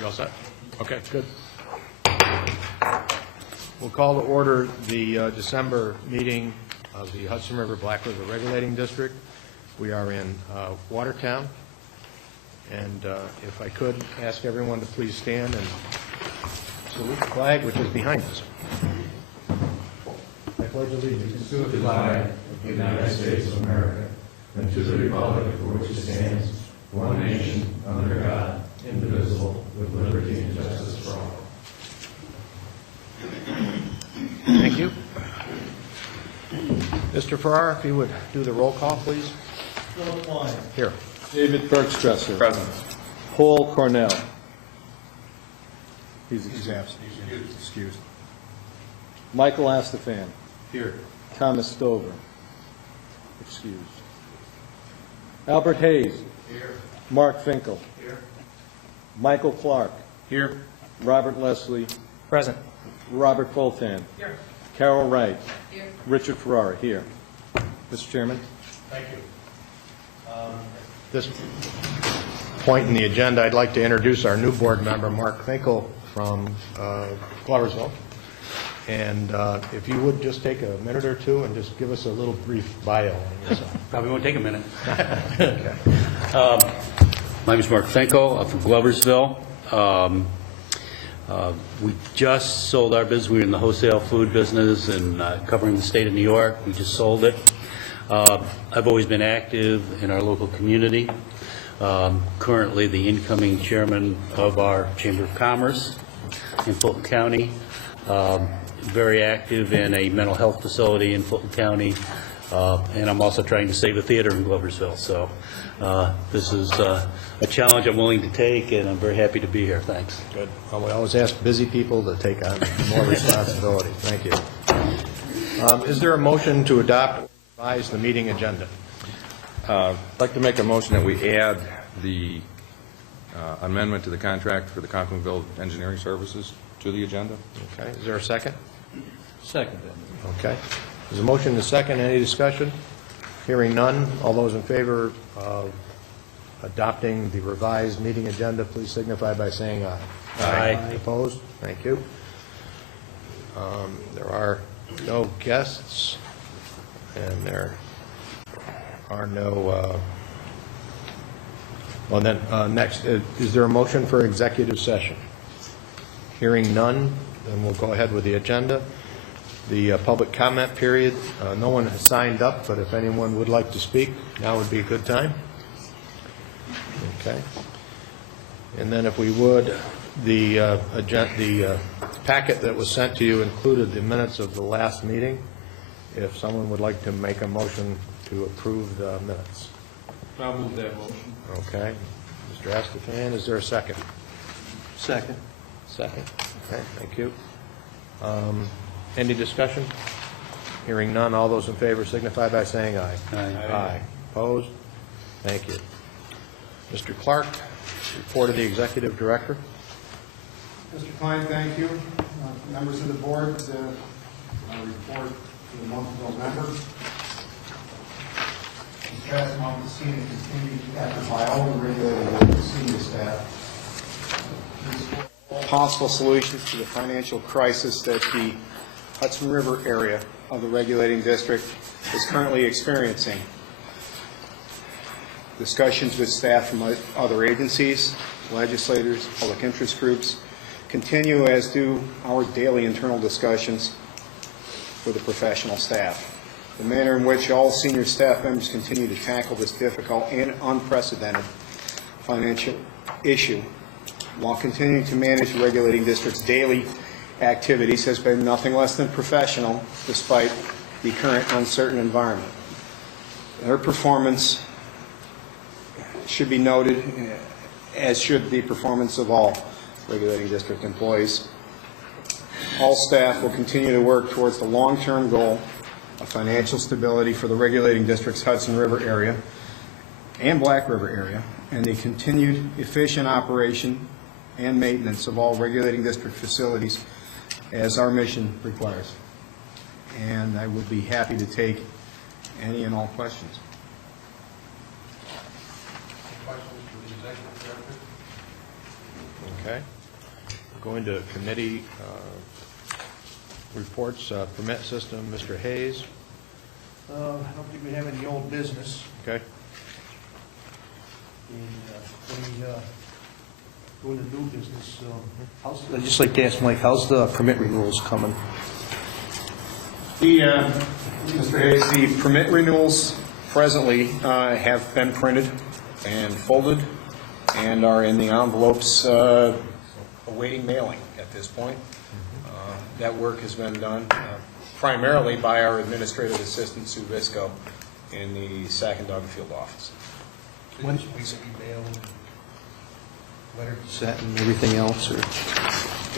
You all set? Okay, good. We'll call to order the December meeting of the Hudson River Black River Regulating District. We are in Watertown, and if I could ask everyone to please stand and salute the flag, which is behind us. I pledge allegiance to the flag of the United States of America and to the republic for which it stands, one nation, under God, indivisible, with liberty and justice for all. Thank you. Mr. Farrar, if you would do the roll call, please. Philip Klein. Here. David Bergstresser. Present. Paul Cornell. He's absent. Excused. Michael Astafan. Here. Thomas Stover. Excused. Albert Hayes. Here. Mark Finkel. Here. Michael Clark. Here. Robert Leslie. Present. Robert Foltan. Here. Carol Wright. Here. Richard Ferrara. Here. Mr. Chairman. Thank you. This point in the agenda, I'd like to introduce our new board member, Mark Finkel from Gloversville. And if you would just take a minute or two and just give us a little brief bio on yourself. Probably won't take a minute. Okay. My name is Mark Finkel. I'm from Gloversville. We just sold our business. We were in the wholesale food business and covering the state of New York. We just sold it. I've always been active in our local community. Currently the incoming chairman of our Chamber of Commerce in Fulton County. Very active in a mental health facility in Fulton County. And I'm also trying to save a theater in Gloversville. So this is a challenge I'm willing to take, and I'm very happy to be here. Thanks. Good. Well, we always ask busy people to take on more responsibility. Thank you. Is there a motion to adopt or revise the meeting agenda? I'd like to make a motion that we add the amendment to the contract for the Conklinville Engineering Services to the agenda. Okay. Is there a second? Second. Okay. There's a motion and a second. Any discussion? Hearing none. All those in favor of adopting the revised meeting agenda, please signify by saying aye. Aye. Opposed? Thank you. There are no guests, and there are no... well, then, next, is there a motion for executive session? Hearing none, then we'll go ahead with the agenda. The public comment period, no one has signed up, but if anyone would like to speak, now would be a good time. Okay. And then if we would, the packet that was sent to you included the minutes of the last meeting. If someone would like to make a motion to approve the minutes. I'll move that motion. Okay. Mr. Astafan, is there a second? Second. Second. Okay, thank you. Any discussion? Hearing none, all those in favor signify by saying aye. Aye. Opposed? Thank you. Mr. Clark, report of the Executive Director. Mr. Klein, thank you. Members of the board, report for the month of November. This past month, the senior continued acted by all the regulated senior staff. Possible solutions to the financial crisis that the Hudson River area of the regulating district is currently experiencing. Discussions with staff from other agencies, legislators, public interest groups continue, as do our daily internal discussions with the professional staff. The manner in which all senior staff members continue to tackle this difficult and unprecedented financial issue while continuing to manage the regulating district's daily activities has been nothing less than professional despite the current uncertain environment. Their performance should be noted, as should the performance of all regulating district employees. All staff will continue to work towards the long-term goal of financial stability for the regulating district's Hudson River area and Black River area, and the continued efficient operation and maintenance of all regulating district facilities as our mission requires. And I would be happy to take any and all questions. Okay. Going to committee reports, permit system, Mr. Hayes. I don't think we have any old business. Okay. And go into new business. I'd just like to ask Mike, how's the permit renewals coming? Mr. Hayes, the permit renewals presently have been printed and folded and are in the envelopes awaiting mailing at this point. That work has been done primarily by our administrative assistant, Sue Visco, in the Sac and Dugfield office. When should we email, letter set and everything else, or?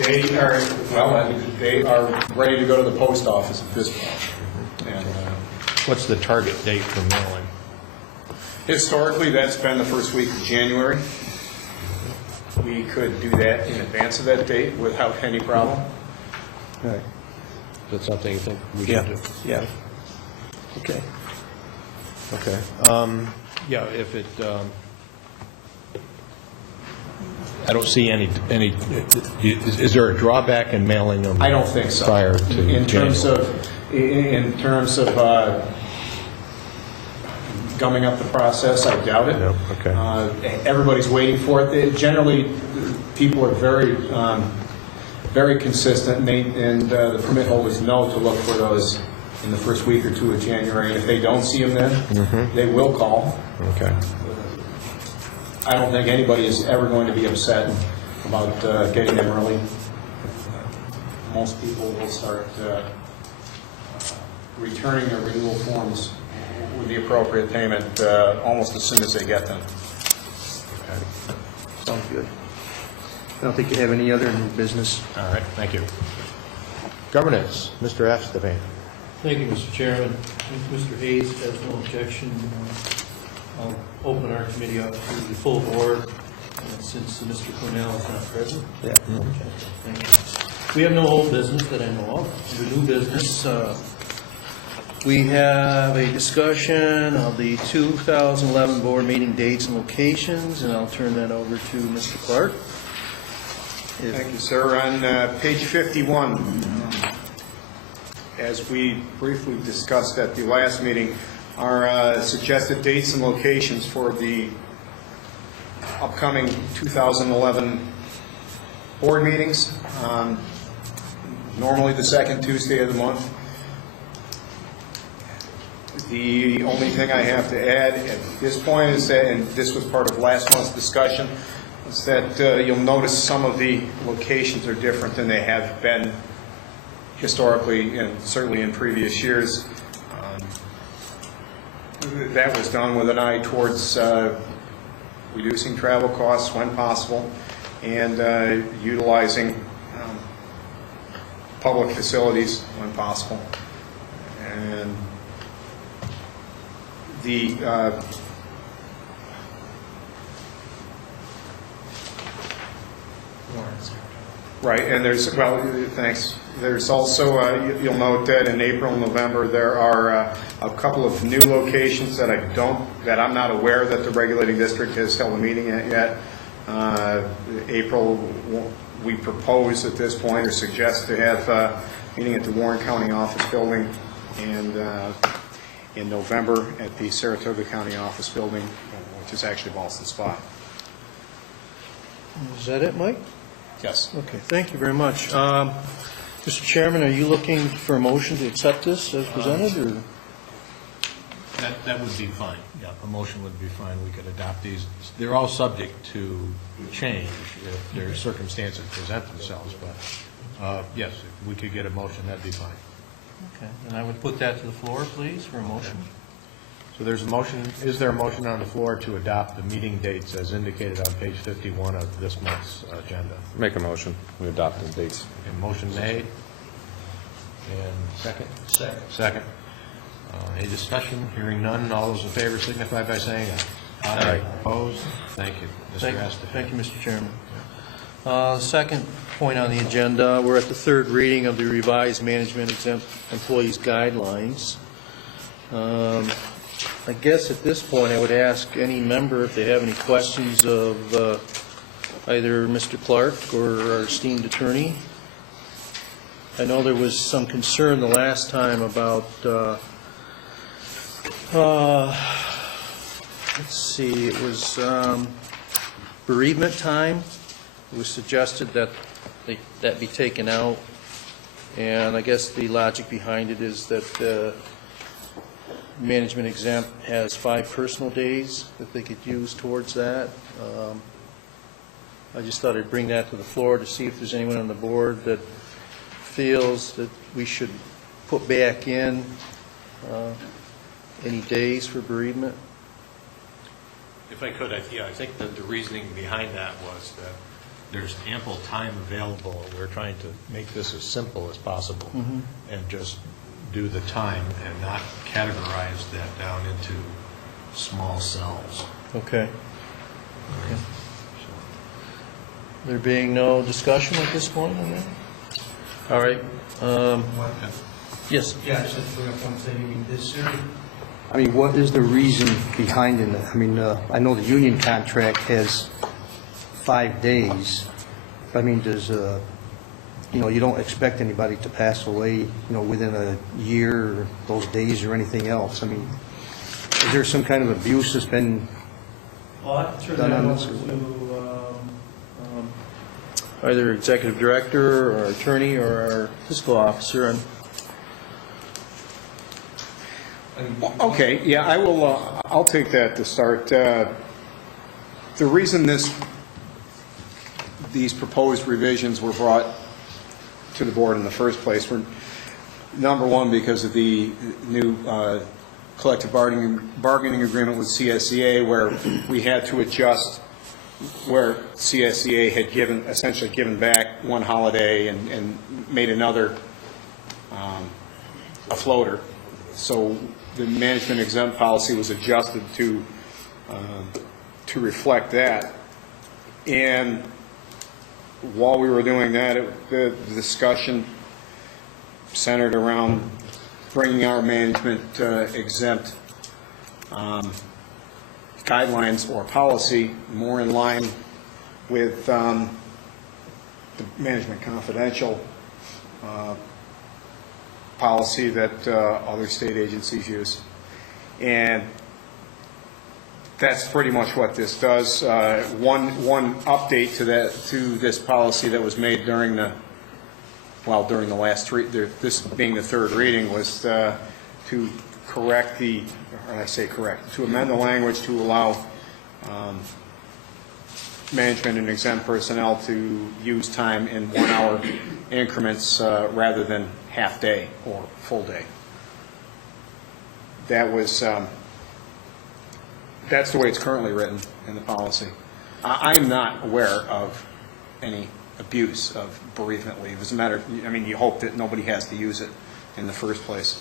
They are ready to go to the post office at this point. And What's the target date for mailing? historically, that's been the first week of January. We could do that in advance of that date without any problem. Right. Is that something you think we should do? Yeah. Okay. Okay. Yeah, if it, I don't see any, is there a drawback in mailing them? I don't think so. Prior to In terms January? of gumming up the process, I doubt it. No, okay. Everybody's waiting for it. Generally, people are very consistent, and the permit holders know to look for those in the first week or two of January. And if they don't see them then, they will call. Okay. I don't think anybody is ever going to be upset about getting them early. Most people will start returning their renewal forms with the appropriate payment almost as soon as they get them. Sounds good. I don't think you have any other new business. All right, thank you. Governance, Mr. Esteban. Thank you, Mr. Chairman. If Mr. Hayes has no objection, I'll open our committee up to the full board since Mr. Cornell is not present. Yeah. Okay, thank you. We have no old business that I know of. Under new business, we have a discussion of the 2011 board meeting dates and locations, and I'll turn that over to Mr. Clark. Thank you, sir. On page 51, as we briefly discussed at the last meeting, our suggested dates and locations for the upcoming 2011 board meetings, normally the second Tuesday of the month. The only thing I have to add at this point is that, and this was part of last month's discussion, is that you'll notice some of the locations are different than they have been historically and certainly in previous years. That was done with an eye towards reducing travel costs when possible and utilizing public facilities when possible. And the right, and there's, well, thanks. There's also, you'll note that in April and November, there are a couple of new locations that I'm not aware that the regulating district has held a meeting at yet. April, we propose at this point, or suggest to have a meeting at the Warren County Office Building, and in November at the Saratoga County Office Building, which is actually Ballston Spa. Is that it, Mike? Yes. Okay, thank you very much. Mr. Chairman, are you looking for a motion to accept this as presented, or? That would be fine. Yeah, a motion would be fine. We could adopt these. They're all subject to change if their circumstances present themselves, but yes, if we could get a motion, that'd be fine. Okay, and I would put that to the floor, please, for a motion. So there's a motion, is there a motion on the floor to adopt the meeting dates as indicated on page 51 of this month's agenda? Make a motion. We adopt the dates. Okay, motion made. And second? Second. Any discussion? Hearing none, all those in favor signify by saying aye. Aye. Opposed? Thank you. Mr. Esteban. Thank you, Mr. Chairman. Second point on the agenda, we're at the third reading of the revised management exempt employees guidelines. I guess at this point I would ask any member if they have any questions of either Mr. Clark or our esteemed attorney. I know there was some concern the last time about, let's see, it was bereavement time. It was suggested that that be taken out. And I guess the logic behind it is that management exempt has 5 personal days that they could use towards that. I just thought I'd bring that to the floor to see if there's anyone on the board that feels that we should put back in any days for bereavement. If I could, I think that the reasoning behind that was that there's ample time available. We're trying to make this as simple as possible and just do the time and not categorize that down into small cells. Okay. There being no discussion at this point on that? All right. Yes. Yeah, just to bring up one thing, I mean, what is the reason behind it? I mean, I know the union contract has 5 days. I mean, does, you don't expect anybody to pass away, within a year, or those days, or anything else. I mean, is there some kind of abuse that's been done on this? Either executive director or attorney or our fiscal officer. And Okay, yeah, I will, I'll take that to start. The reason these proposed revisions were brought to the board in the first place were, number one, because of the new collective bargaining agreement with CSEA, where we had to adjust where CSEA had essentially given back one holiday and made another a floater. So the management exempt policy was adjusted to reflect that. And while we were doing that, the discussion centered around bringing our management exempt guidelines or policy more in line with the management confidential policy that other state agencies use. And that's pretty much what this does. One update to this policy that was made during the last this being the third reading was to correct to amend the language to allow management and exempt personnel to use time in 1-hour increments rather than half day or full day. That's the way it's currently written in the policy. I am not aware of any abuse of bereavement leave. As a matter of, you hope that nobody has to use it in the first place.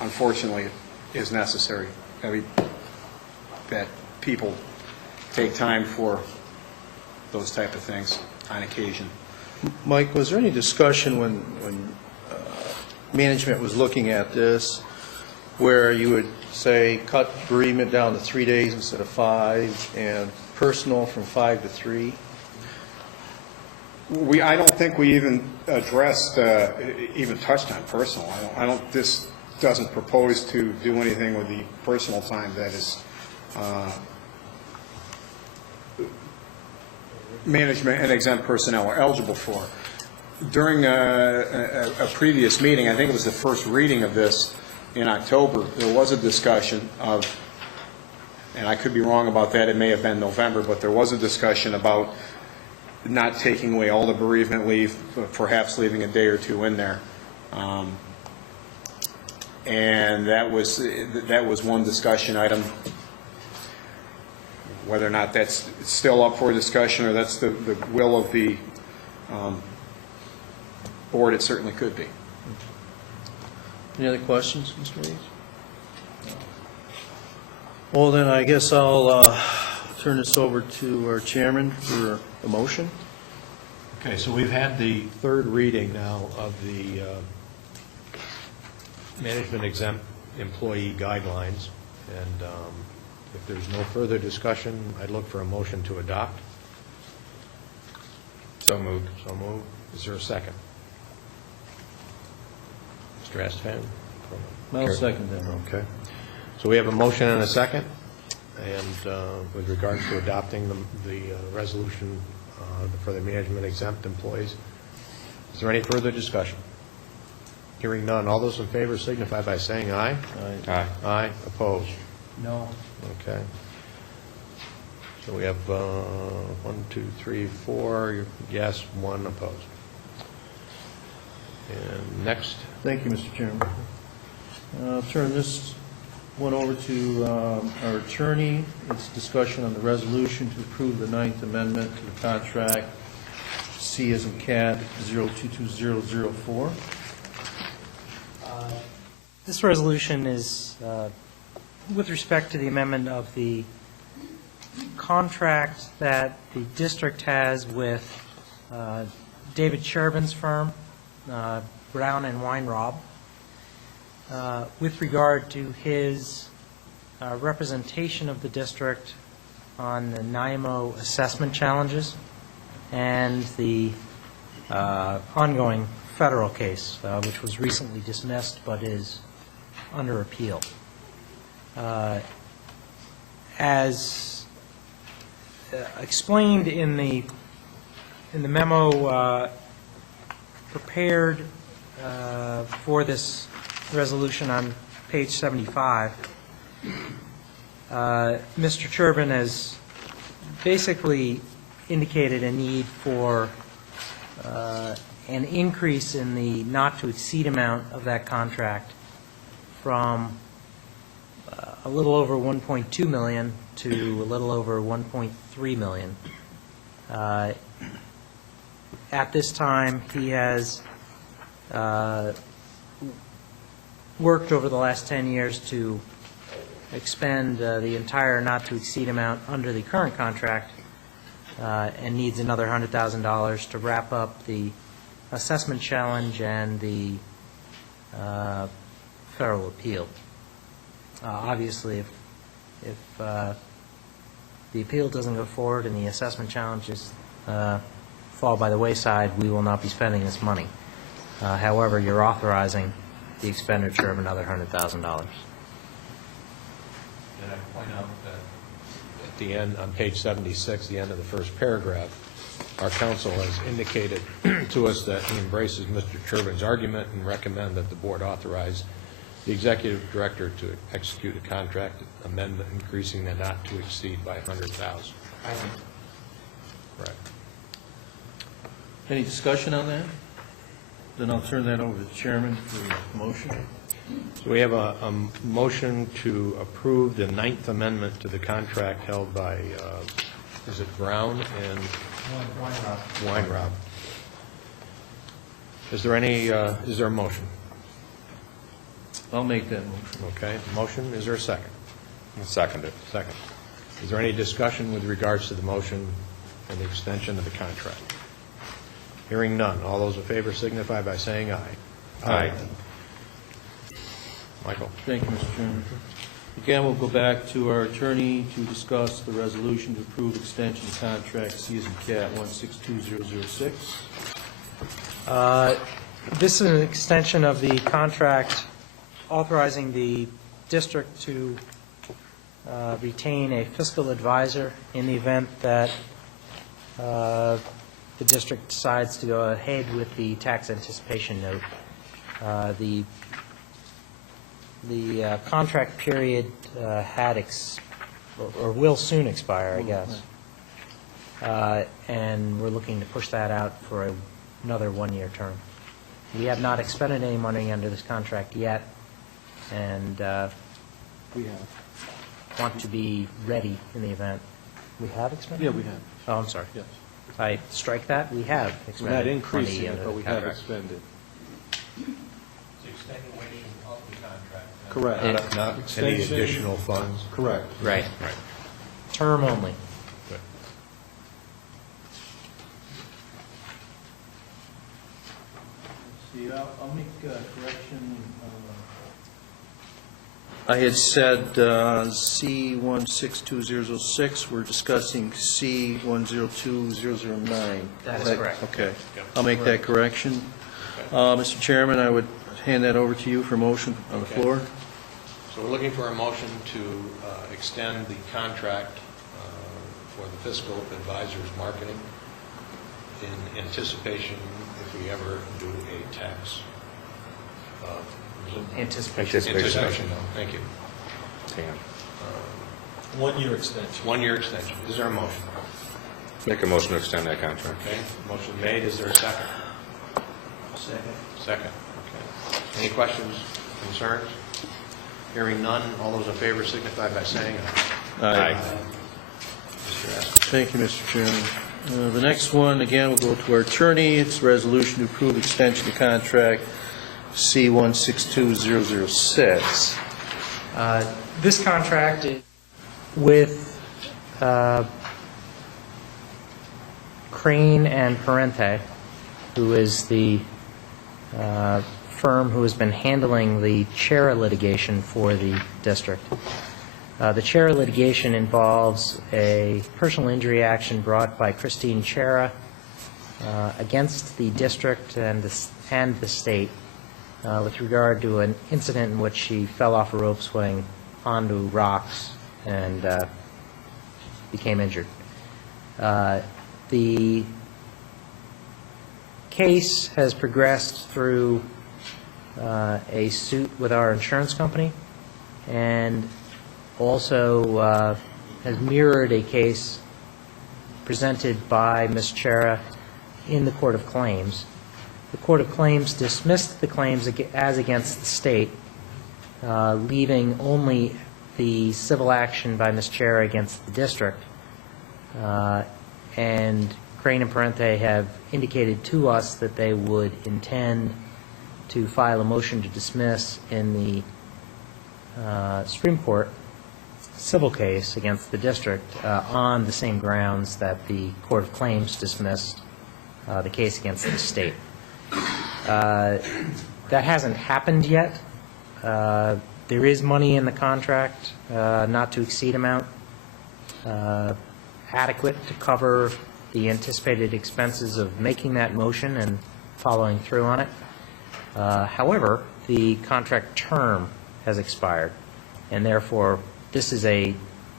Unfortunately, it is necessary. That people take time for those type of things on occasion. Mike, was there any discussion when management was looking at this where you would say cut bereavement down to 3 days instead of 5 and personal from 5 to 3? I don't think we even addressed, even touched on personal. This doesn't propose to do anything with the personal time that is management and exempt personnel are eligible for. During a previous meeting, I think it was the first reading of this in October, there was a discussion of, and I could be wrong about that, it may have been November, but there was a discussion about not taking away all the bereavement leave, perhaps leaving a day or two in there. And that was one discussion item. Whether or not that's still up for discussion or that's the will of the board, it certainly could be. Any other questions, Mr. Reeves? Well, then I guess I'll turn this over to our chairman for a motion. Okay, so we've had the third reading now of the management exempt employee guidelines, and if there's no further discussion, I'd look for a motion to adopt. So moved. So moved. Is there a second? Mr. Astafan? I'll second that. Okay. So we have a motion and a second, and with regards to adopting the resolution for the management exempt employees. Is there any further discussion? Hearing none. All those in favor signify by saying aye. Aye. Aye. Opposed? No. Okay. So we have 1, 2, 3, 4 yes, 1 opposed. And next, Thank you, Mr. Chairman. I'll turn this one over to our attorney. It's discussion on the resolution to approve the 9th Amendment to the contract, C as in cat, 022004. This resolution is with respect to the amendment of the contract that the district has with David Sherbin's firm, Brown and Weinrob, with regard to his representation of the district on the NIMO assessment challenges and the ongoing federal case, which was recently dismissed but is under appeal. As explained in the memo prepared for this resolution on page 75, Mr. Sherbin has basically indicated a need for an increase in the not-to-exceed amount of that contract from a little over $1.2 million to a little over $1.3 million. At this time, he has worked over the last 10 years to expend the entire not-to-exceed amount under the current contract and needs another $100,000 to wrap up the assessment challenge and the federal appeal. Obviously, if the appeal doesn't go forward and the assessment challenges fall by the wayside, we will not be spending this money. However, you're authorizing the expenditure of another $100,000. and I point out that at the end, on page 76, the end of the first paragraph, our counsel has indicated to us that he embraces Mr. Sherbin's argument and recommend that the board authorize the executive director to execute a contract amendment increasing the not to exceed by $100,000. Right. Any discussion on that? Then I'll turn that over to the chairman for the motion. So we have a motion to approve the 9th Amendment to the contract held by, is it Brown and Weinrob? Is there any, is there a motion? I'll make that motion. Okay, motion, is there a second? Second it. Second. Is there any discussion with regards to the motion and the extension of the contract? Hearing none. All those in favor signify by saying aye. Aye. Michael? Thank you, Mr. Chairman. Again, we'll go back to our attorney to discuss the resolution to approve extension of contract C as in cat 162006. This is an extension of the contract authorizing the district to retain a fiscal advisor in the event that the district decides to go ahead with the tax anticipation note. The contract period had or will soon expire, I guess. And we're looking to push that out for another one-year term. We have not expended any money under this contract yet, and We have. want to be ready in the event. We have expended? Yeah, we have. Oh, I'm sorry. Yes. I strike that. We have We're expended not money increasing it, under but the we have contract. expended. It's extenuation of the contract. Correct. Not any Extension. additional funds. Correct. Right. Right. Term only. Good. See, I'll make a correction. I had said C162006, we're discussing C102009. That is correct. Okay, I'll make that correction. Mr. Chairman, I would hand that over to you for motion on the Okay. floor. So we're looking for a motion to extend the contract for the fiscal advisors marketing in anticipation if we ever do a tax. Anticipation. Anticipation, no, thank you. Dan. 1 year extension. 1 year extension. Is there a motion? Make a motion to extend that contract. Okay, motion made. Is there a second? Second. Second, okay. Any questions, concerns? Hearing none, all those in favor signify by saying aye. Aye. Mr. Askew. Thank you, Mr. Chairman. The next one, again, will go to our attorney. It's a resolution to approve extension of contract C162006. This contract is with Crane and Parente, who is the firm who has been handling the Chera litigation for the district. The Chera litigation involves a personal injury action brought by Christine Chera against the district and the state with regard to an incident in which she fell off a rope swing onto rocks and became injured. The case has progressed through a suit with our insurance company and also has mirrored a case presented by Ms. Chera in the Court of Claims. The Court of Claims dismissed the claims as against the state, leaving only the civil action by Ms. Chera against the district. And Crane and Parente have indicated to us that they would intend to file a motion to dismiss in the Supreme Court civil case against the district on the same grounds that the Court of Claims dismissed the case against the state. That hasn't happened yet. There is money in the contract, not to exceed amount, adequate to cover the anticipated expenses of making that motion and following through on it. However, the contract term has expired, and therefore this is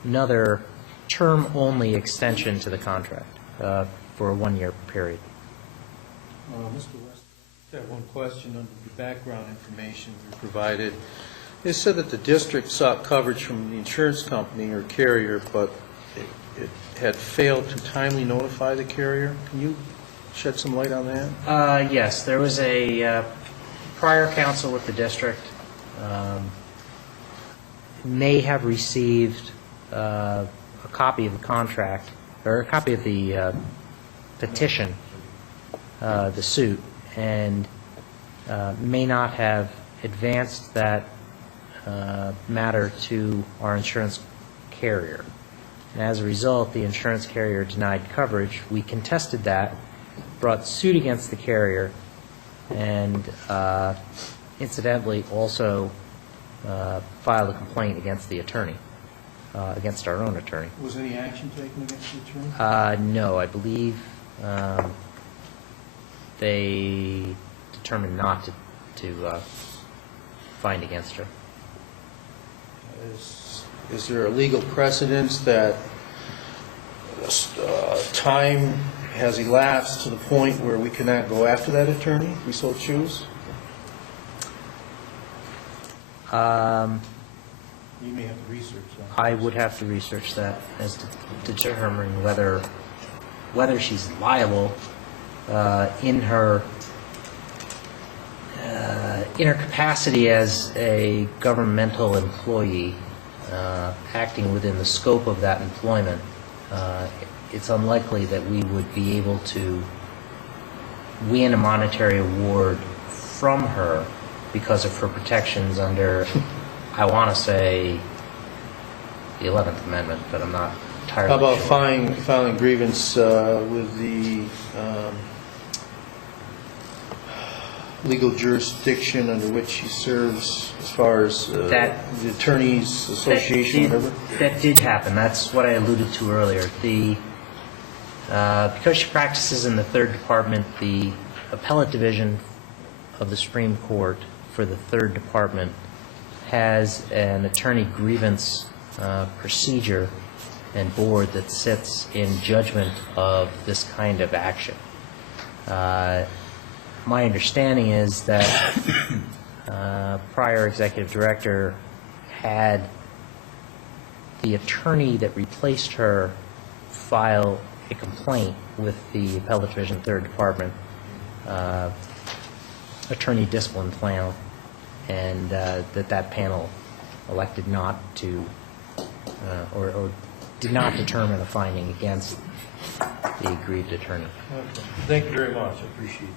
another term-only extension to the contract for a 1-year period. Mr. West, I have one question under the background information you provided. It said that the district sought coverage from the insurance company or carrier, but it had failed to timely notify the carrier. Can you shed some light on that? Yes, there was a prior counsel with the district may have received a copy of the contract, or a copy of the petition, the suit, and may not have advanced that matter to our insurance carrier. And as a result, the insurance carrier denied coverage. We contested that, brought suit against the carrier, and incidentally also filed a complaint against the attorney, against our own attorney. Was any action taken against the attorney? No, I believe they determined not to find against her. Is there a legal precedence that time has elapsed to the point where we cannot go after that attorney, if we so choose? You may have to research that. I would have to research that as to determine whether she's liable in her capacity as a governmental employee acting within the scope of that employment. It's unlikely that we would be able to win a monetary award from her because of her protections under, I want to say, the 11th Amendment, but I'm not entirely How about sure. filing grievance with the legal jurisdiction under which he serves as far as That- the Attorneys Association, whatever? That did happen. That's what I alluded to earlier. Because she practices in the third department, the appellate division of the Supreme Court for the third department has an attorney grievance procedure and board that sits in judgment of this kind of action. My understanding is that prior executive director had the attorney that replaced her file a complaint with the appellate division third department attorney discipline panel, and that panel elected not to or did not determine a finding against the aggrieved attorney. Okay. Thank you very much, I appreciate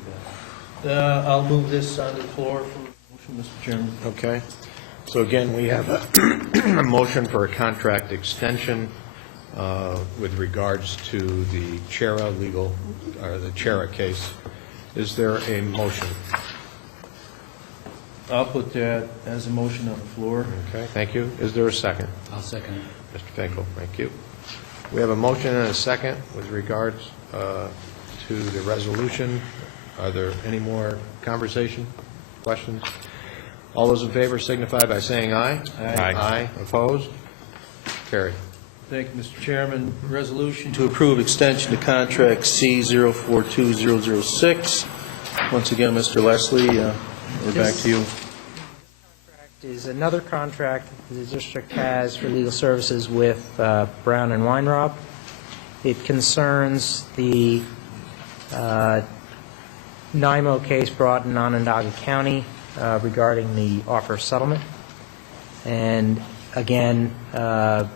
that. I'll move this on the floor for motion, Mr. Chairman. Okay. So again, we have a motion for a contract extension with regards to the Chera legal, or the Chera case. Is there a motion? I'll put that as a motion on the floor. Okay, thank you. Is there a second? I'll second it. Mr. Finkel, thank you. We have a motion and a second with regards to the resolution. Are there any more conversation, questions? All those in favor signify by saying aye. Aye. Aye. Opposed? Carried. Thank you, Mr. Chairman. Resolution to approve extension to contract C042006. Once again, Mr. Leslie, we're back to you. Is another contract that the district has for legal services with Brown and Weinrob. It concerns the NIMO case brought in Onondaga County regarding the offer of settlement. And again, there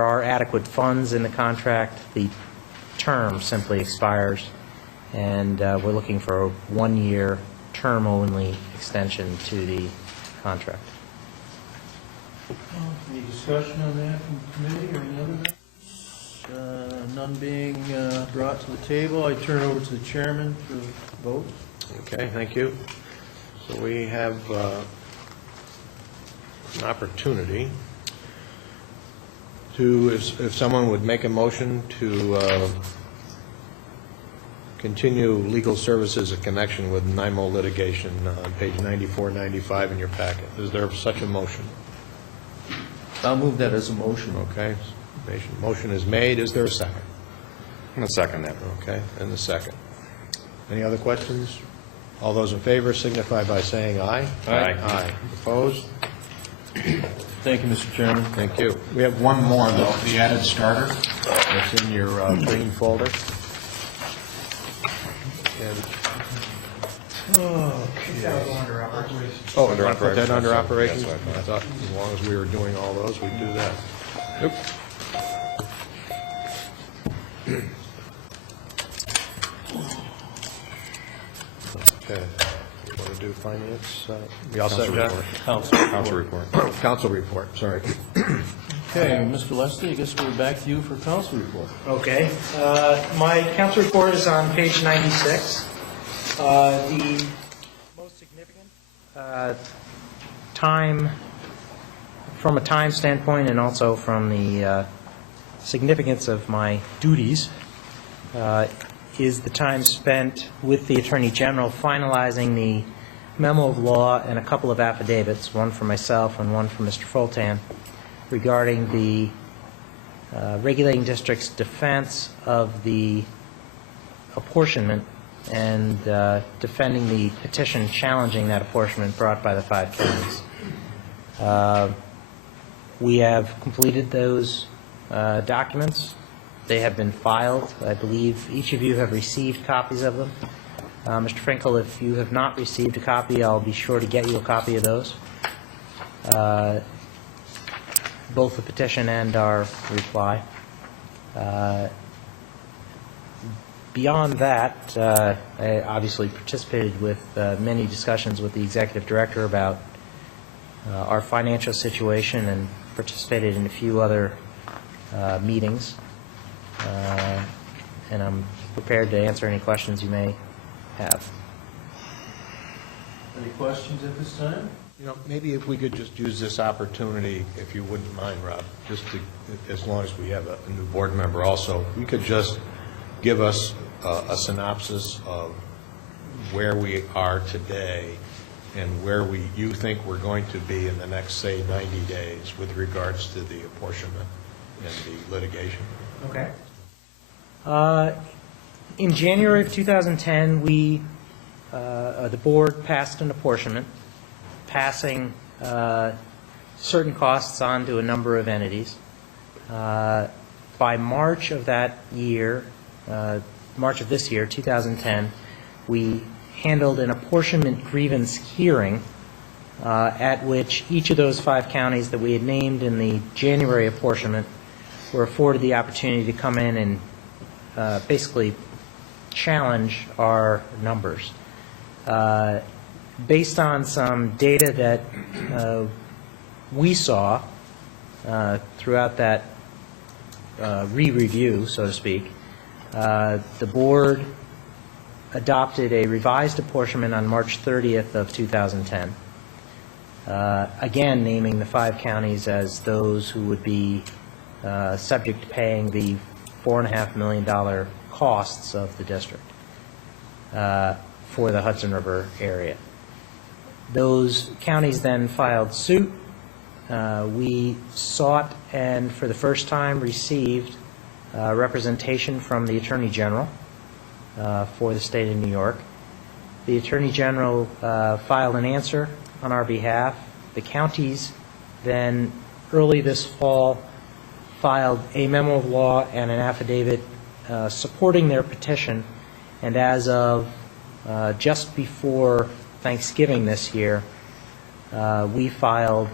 are adequate funds in the contract. The term simply expires, and we're looking for a one-year term-only extension to the contract. Any discussion on that from the committee or any other matters? None being brought to the table, I turn it over to the chairman for vote. Okay, thank you. So we have an opportunity to, if someone would make a motion to continue legal services in connection with NIMO litigation on page 94, 95 in your packet. Is there such a motion? I'll move that as a motion. Okay. Motion is made. Is there a second? I'm going to second that. Okay, and the second. Any other questions? All those in favor signify by saying aye. Aye. Aye. Opposed? Thank you, Mr. Chairman. Thank you. We have one more, though, the added starter. It's in your green folder. And oh, Under I put that under operations? That's what I I thought as long as we were doing all those, we'd do that. Nope. Okay. You want to do finance? We all set, Jack? Council report. Council report, sorry. Okay, Mr. Leslie, I guess we're back to you for council report. Okay. My council report is on page 96. The most significant time, from a time standpoint and also from the significance of my duties, is the time spent with the Attorney General finalizing the memo of law and a couple of affidavits, one for myself and one for Mr. Fultan, regarding the regulating district's defense of the apportionment and defending the petition challenging that apportionment brought by the 5 counties. We have completed those documents. They have been filed. I believe each of you have received copies of them. Mr. Finkel, if you have not received a copy, I'll be sure to get you a copy of those. Both the petition and our reply. Beyond that, I obviously participated with many discussions with the executive director about our financial situation and participated in a few other meetings. And I'm prepared to answer any questions you may have. Any questions at this time? You know, maybe if we could just use this opportunity, if you wouldn't mind, Rob, just to, as long as we have a new board member also, you could just give us a synopsis of where we are today and where you think we're going to be in the next, say, 90 days with regards to the apportionment and the litigation. Okay. In January of 2010, the board passed an apportionment, passing certain costs on to a number of entities. By March of that year, March of this year, 2010, we handled an apportionment grievance hearing at which each of those 5 counties that we had named in the January apportionment were afforded the opportunity to come in and basically challenge our numbers. Based on some data that we saw throughout that re-review, so to speak, the board adopted a revised apportionment on March 30th of 2010, again naming the 5 counties as those who would be subject to paying the $4.5 million costs of the district for the Hudson River area. Those counties then filed suit. We sought and for the first time received representation from the Attorney General for the state of New York. The Attorney General filed an answer on our behalf. The counties then early this fall filed a memo of law and an affidavit supporting their petition, and as of just before Thanksgiving this year, we filed,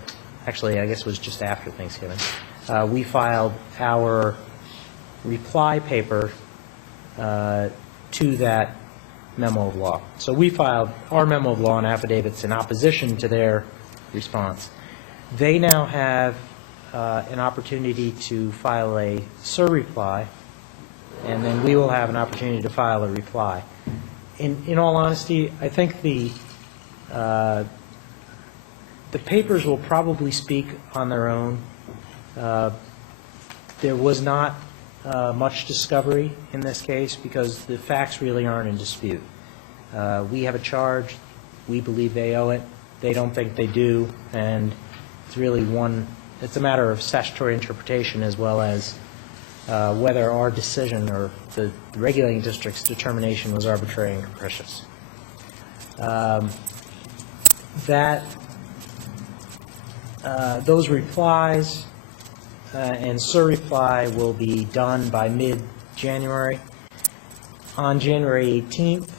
actually I guess it was just after Thanksgiving, we filed our reply paper to that memo of law. So we filed our memo of law and affidavits in opposition to their response. They now have an opportunity to file a surreply, and then we will have an opportunity to file a reply. In all honesty, I think the papers will probably speak on their own. There was not much discovery in this case because the facts really aren't in dispute. We have a charge. We believe they owe it. They don't think they do, and it's really it's a matter of statutory interpretation as well as whether our decision or the regulating district's determination was arbitrary and capricious. Those replies and surreply will be done by mid-January. On January 18th,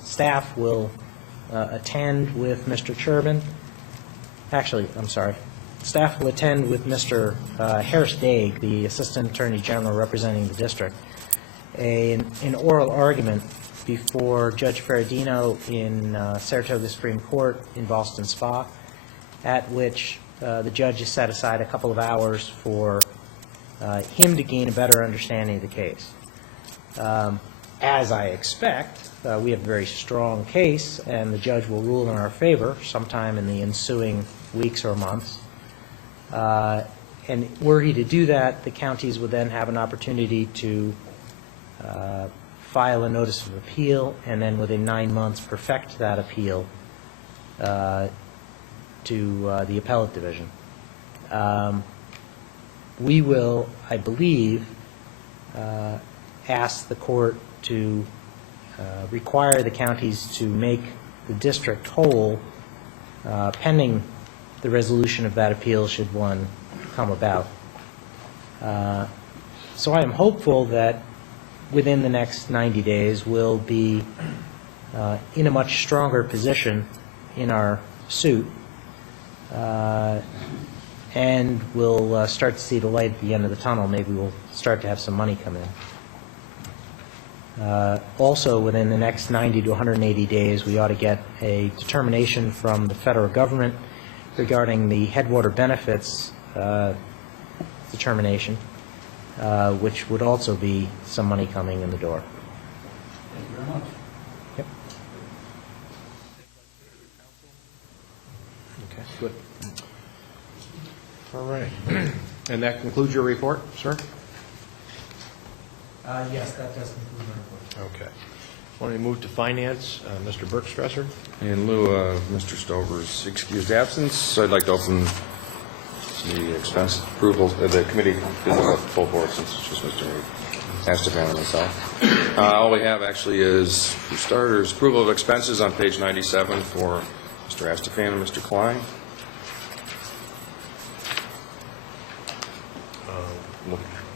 staff will attend with Mr. Turbin. Actually, I'm sorry. Staff will attend with Mr. Harris-Daig, the Assistant Attorney General representing the district, an oral argument before Judge Ferradino in Saratoga Supreme Court in Boston Spa, at which the judge has set aside a couple of hours for him to gain a better understanding of the case. As I expect, we have a very strong case, and the judge will rule in our favor sometime in the ensuing weeks or months. And were he to do that, the counties would then have an opportunity to file a notice of appeal, and then within 9 months perfect that appeal to the appellate division. We will, I believe, ask the court to require the counties to make the district whole pending the resolution of that appeal should one come about. So I am hopeful that within the next 90 days we'll be in a much stronger position in our suit, and we'll start to see the light at the end of the tunnel. Maybe we'll start to have some money come in. Also, within the next 90 to 180 days, we ought to get a determination from the federal government regarding the headwater benefits determination, which would also be some money coming in the door. Thank you very much. Yep. good. All right. And that concludes your report, sir? Yes, that does conclude my report. Okay. Want to move to finance, Mr. Bergstresser? In lieu of Mr. Stover's excused absence, I'd like to open the expense approval, the committee, the full board, since it's just Mr. Astafan and myself. All we have actually is, for starters, approval of expenses on page 97 for Mr. Astafan and Mr. Klein.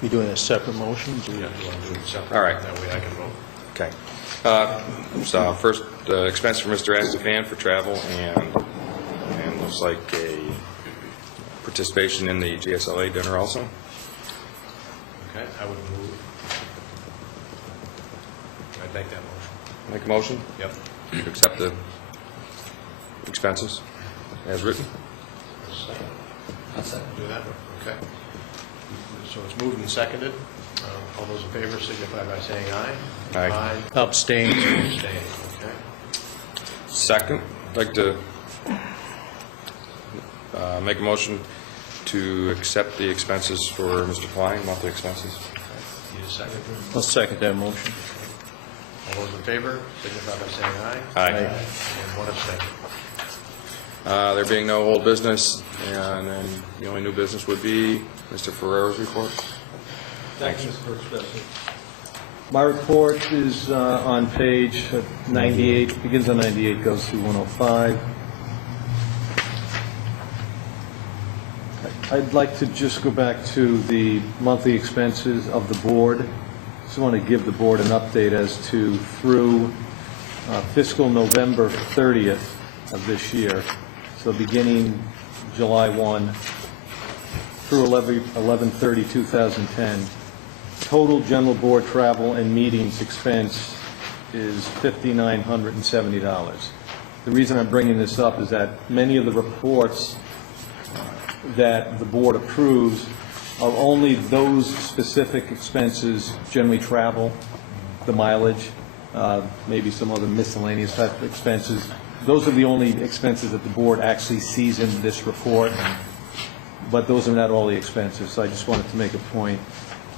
You doing a separate motion? All right. That way I can vote. Okay. So first, expense for Mr. Astafan for travel and looks like a participation in the GSLA dinner also. Okay, I would move. I'd make that motion. Make a motion Yep. to accept the expenses as written. Second. I'll second. Do that? Okay. So it's moved and seconded. All those in favor signify by saying aye. Aye. Abstain. Abstain. Okay. Second, I'd like to make a motion to accept the expenses for Mr. Klein, monthly expenses. Need a second? I'll second that motion. All those in favor signify by saying aye. Aye. And one abstention. There being no old business, and then the only new business would be Mr. Ferrero's report. Thanks, Mr. Bergstresser. My report is on page 98, begins on 98, goes through 105. I'd like to just go back to the monthly expenses of the board. Just want to give the board an update as to through fiscal November 30th of this year, so beginning July 1 through 11/30/2010. Total general board travel and meetings expense is $5,970. The reason I'm bringing this up is that many of the reports that the board approves are only those specific expenses, generally travel, the mileage, maybe some other miscellaneous type of expenses. Those are the only expenses that the board actually sees in this report, but those are not all the expenses. So I just wanted to make a point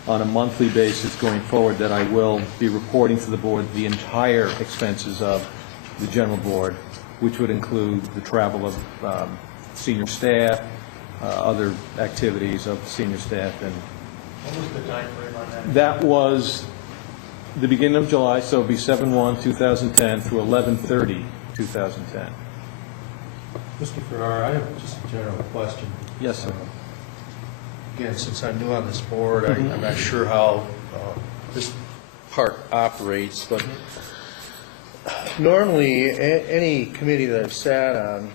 on a monthly basis going forward that I will be reporting to the board the entire expenses of the general board, which would include the travel of senior staff, other activities of senior staff. And What was the time frame on that? that was the beginning of July, so it'll be 7/1/2010 through 11/30/2010. Mr. Ferrara, I have just a general question. Yes, sir. Again, since I'm new on this board, I'm not sure how this part operates, but normally, any committee that I've sat on,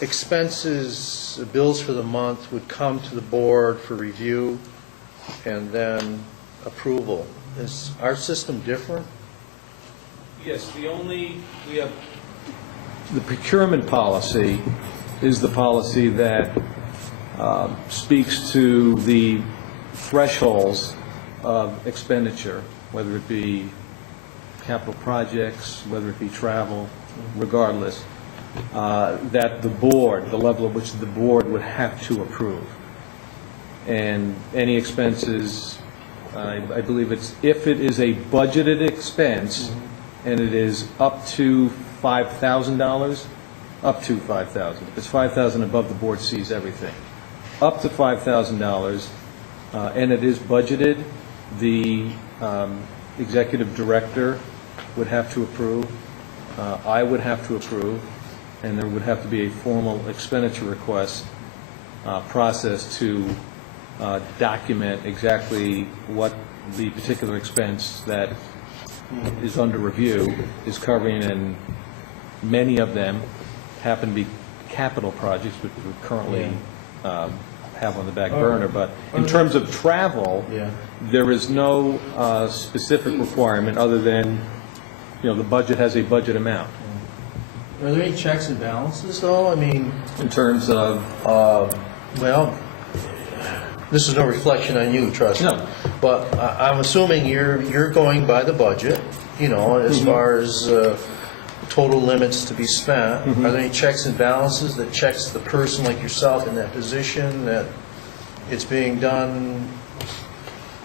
expenses, bills for the month would come to the board for review and then approval. Is our system different? Yes, we have... The procurement policy is the policy that speaks to the thresholds of expenditure, whether it be capital projects, whether it be travel, regardless, that the board, the level at which the board would have to approve. And any expenses, I believe it's, if it is a budgeted expense and it is up to $5,000, up to $5,000. If it's $5,000 above, the board sees everything. Up to $5,000, and it is budgeted, the executive director would have to approve, I would have to approve, and there would have to be a formal expenditure request process to document exactly what the particular expense that is under review is covering, and many of them happen to be capital projects, which we currently have on the back burner. But in terms of travel, there is no specific requirement other than, the budget has a budget amount. Are there any checks and balances, though? I mean, In terms of, well, this is no reflection on you, trust me. No. But I'm assuming you're going by the budget, as far as total limits to be spent. Are there any checks and balances that checks the person like yourself in that position, that it's being done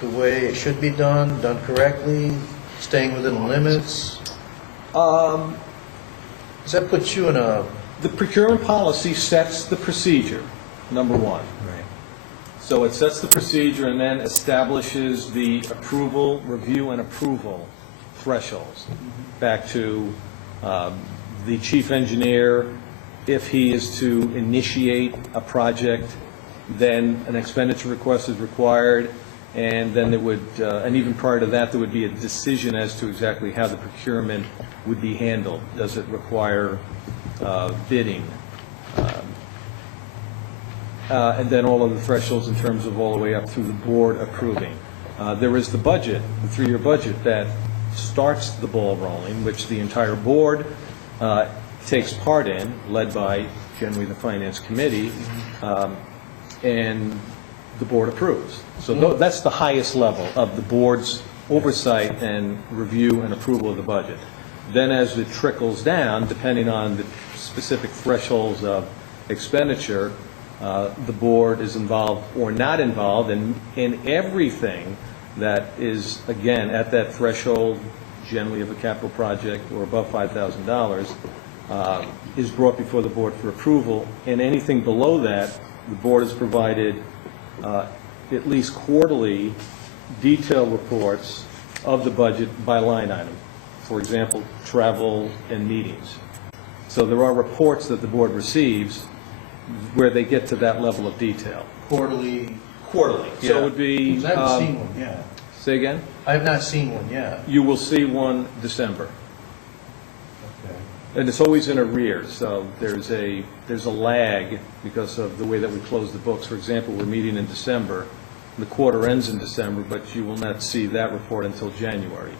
the way it should be done correctly, staying within the limits? Does that put you in a... The procurement policy sets the procedure, number one. Right. So it sets the procedure and then establishes the approval, review, and approval thresholds. Back to the chief engineer, if he is to initiate a project, then an expenditure request is required, and then there would, and even prior to that, there would be a decision as to exactly how the procurement would be handled. Does it require bidding? And then all of the thresholds in terms of all the way up through the board approving. There is the budget, the 3-year budget that starts the ball rolling, which the entire board takes part in, led by generally the finance committee, and the board approves. So that's the highest level of the board's oversight and review and approval of the budget. Then as it trickles down, depending on the specific thresholds of expenditure, the board is involved or not involved in everything that is, again, at that threshold, generally of a capital project or above $5,000, is brought before the board for approval. And anything below that, the board has provided at least quarterly detailed reports of the budget by line item. For example, travel and meetings. So there are reports that the board receives where they get to that level of detail. Quarterly? Quarterly. Yeah. So it would be... 'Cause I haven't seen one yet. Say again? I have not seen one yet. You will see one December. And it's always in arrears, so there's a lag because of the way that we close the books. For example, we're meeting in December, the quarter ends in December, but you will not see that report until January.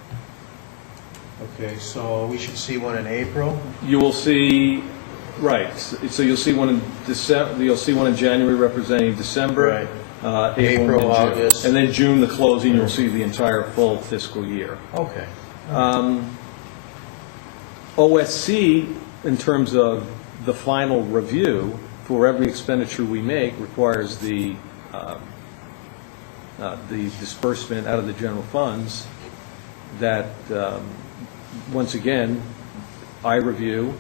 Okay, so we should see one in April? You will see, right, so you'll see one in December, you'll see one in January representing December. Right. April, and June. August. And then June, the closing, you'll see the entire full fiscal year. Okay. OSC, in terms of the final review, for every expenditure we make, requires the disbursement out of the general funds that, once again, I review,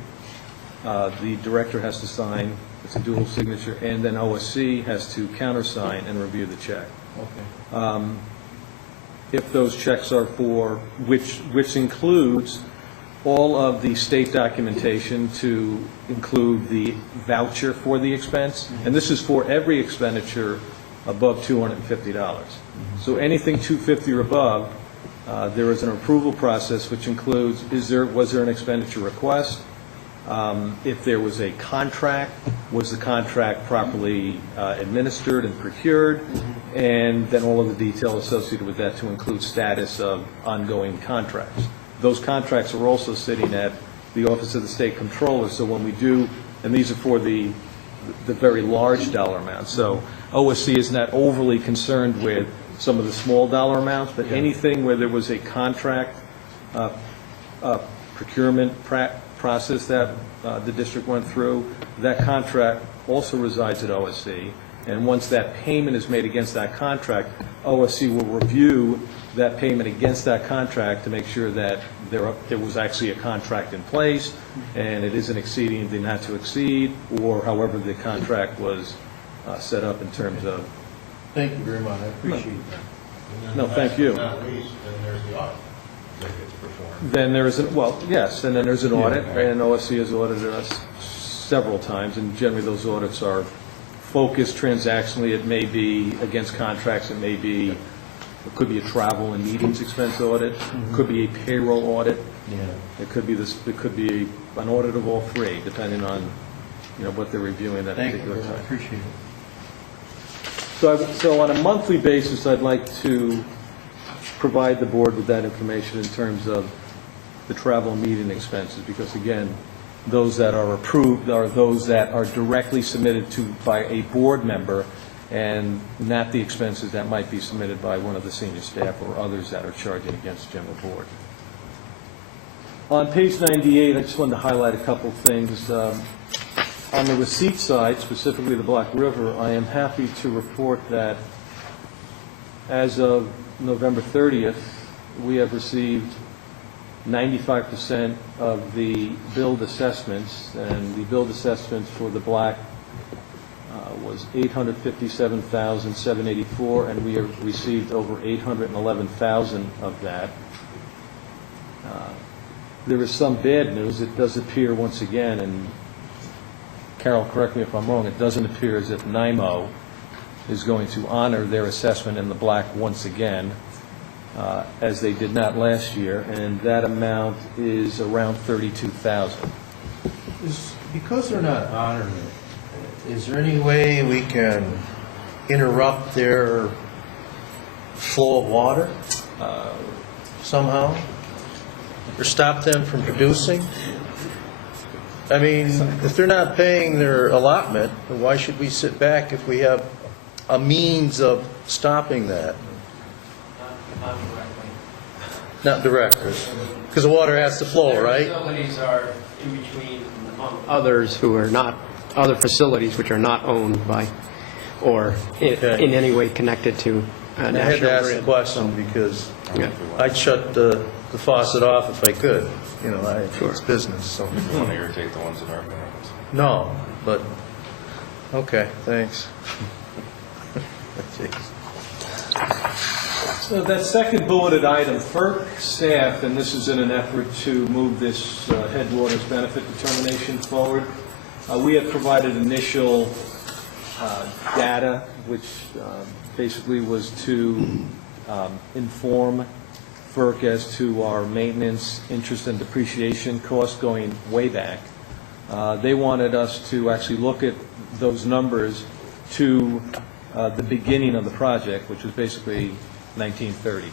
the director has to sign, it's a dual signature, and then OSC has to countersign and review the check. Okay. If those checks are for, which includes all of the state documentation to include the voucher for the expense, and this is for every expenditure above $250. So anything $250 or above, there is an approval process which includes, was there an expenditure request? If there was a contract, was the contract properly administered and procured? And then all of the detail associated with that to include status of ongoing contracts. Those contracts are also sitting at the Office of the State Controller, so when we do, and these are for the very large dollar amounts, so OSC is not overly concerned with some of the small dollar amounts, but anything where there was a contract procurement process that the district went through, that contract also resides at OSC, and once that payment is made against that contract, OSC will review that payment against that contract to make sure that there was actually a contract in place, and it isn't exceeding the not to exceed, or however the contract was set up in terms of... Thank you very much, I appreciate that. No, thank you. Not least, then there's the audit that gets performed. Then there is, yes, and then there's an audit, and OSC has audited us several times, and generally those audits are focused transactionally. It may be against contracts, it may be, it could be a travel and meetings expense audit, it could be a payroll audit, it could be an audit of all three, depending on, what they're reviewing at that Thank you particular very much, time. appreciate it. So on a monthly basis, I'd like to provide the board with that information in terms of the travel and meeting expenses, because again, those that are approved are those that are directly submitted to by a board member, and not the expenses that might be submitted by one of the senior staff or others that are charging against the general board. On page 98, I just wanted to highlight a couple things. On the receipt side, specifically the Black River, I am happy to report that as of November 30th, we have received 95% of the billed assessments, and the billed assessments for the Black was $857,784, and we have received over $811,000 of that. There is some bad news. It does appear once again, and Carol, correct me if I'm wrong, it doesn't appear as if NIMO is going to honor their assessment in the Black once again, as they did not last year, and that amount is around $32,000. Because they're not honoring it, is there any way we can interrupt their flow of water somehow? Or stop them from producing? I mean, if they're not paying their allotment, then why should we sit back if we have a means of stopping that? Not directly. Because the water has to flow, right? Facilities are in between others who are not, other facilities which are not owned by or in any way connected to I national had to ask the grid. question because Yeah. I'd shut the faucet off if I could. You know, it's business, so. You don't want to irritate the ones that aren't going to. No, but, okay, thanks. So that second bulleted item, FERC staff, and this is in an effort to move this headwaters benefit determination forward, we have provided initial data, which basically was to inform FERC as to our maintenance, interest, and depreciation costs going way back. They wanted us to actually look at those numbers to the beginning of the project, which was basically 1930.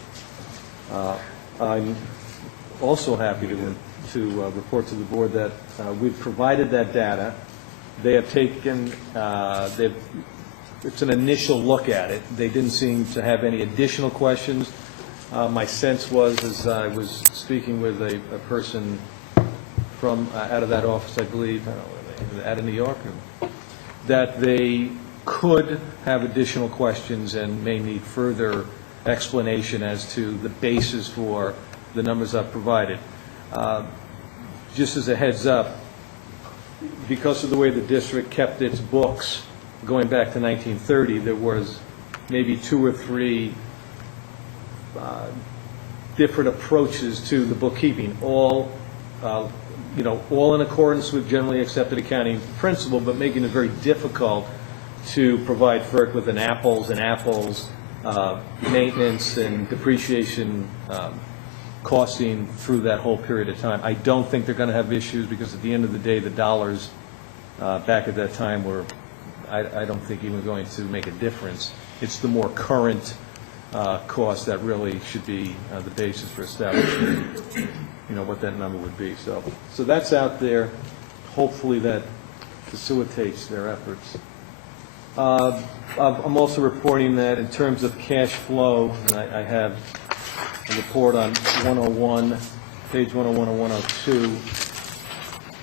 I'm also happy to report to the board that we've provided that data. They have taken, it's an initial look at it. They didn't seem to have any additional questions. My sense was, as I was speaking with a person from out of that office, I believe, out of New York, that they could have additional questions and may need further explanation as to the basis for the numbers I've provided. Just as a heads up, because of the way the district kept its books going back to 1930, there was maybe 2 or 3 different approaches to the bookkeeping, all in accordance with generally accepted accounting principle, but making it very difficult to provide FERC with an apples and apples maintenance and depreciation costing through that whole period of time. I don't think they're going to have issues because at the end of the day, the dollars back at that time were, I don't think, even going to make a difference. It's the more current cost that really should be the basis for establishing, what that number would be. So that's out there. Hopefully that facilitates their efforts. I'm also reporting that in terms of cash flow, and I have a report on 101, page 101 and 102.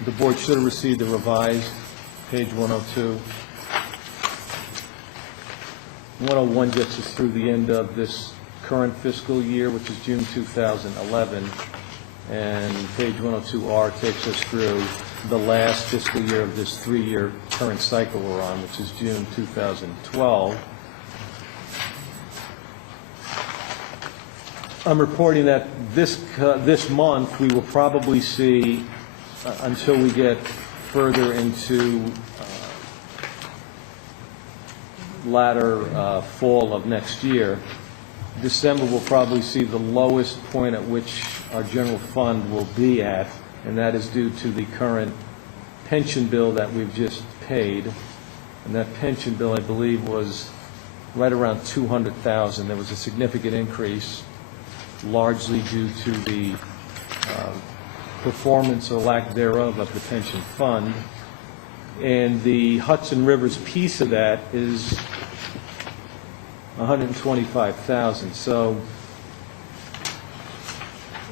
The board should have received the revised page 102. 101 gets us through the end of this current fiscal year, which is June 2011, and page 102R takes us through the last fiscal year of this 3-year current cycle we're on, which is June 2012. I'm reporting that this month we will probably see, until we get further into latter fall of next year, December will probably see the lowest point at which our general fund will be at, and that is due to the current pension bill that we've just paid. And that pension bill, I believe, was right around $200,000. There was a significant increase, largely due to the performance or lack thereof of the pension fund. And the Hudson River's piece of that is $125,000. So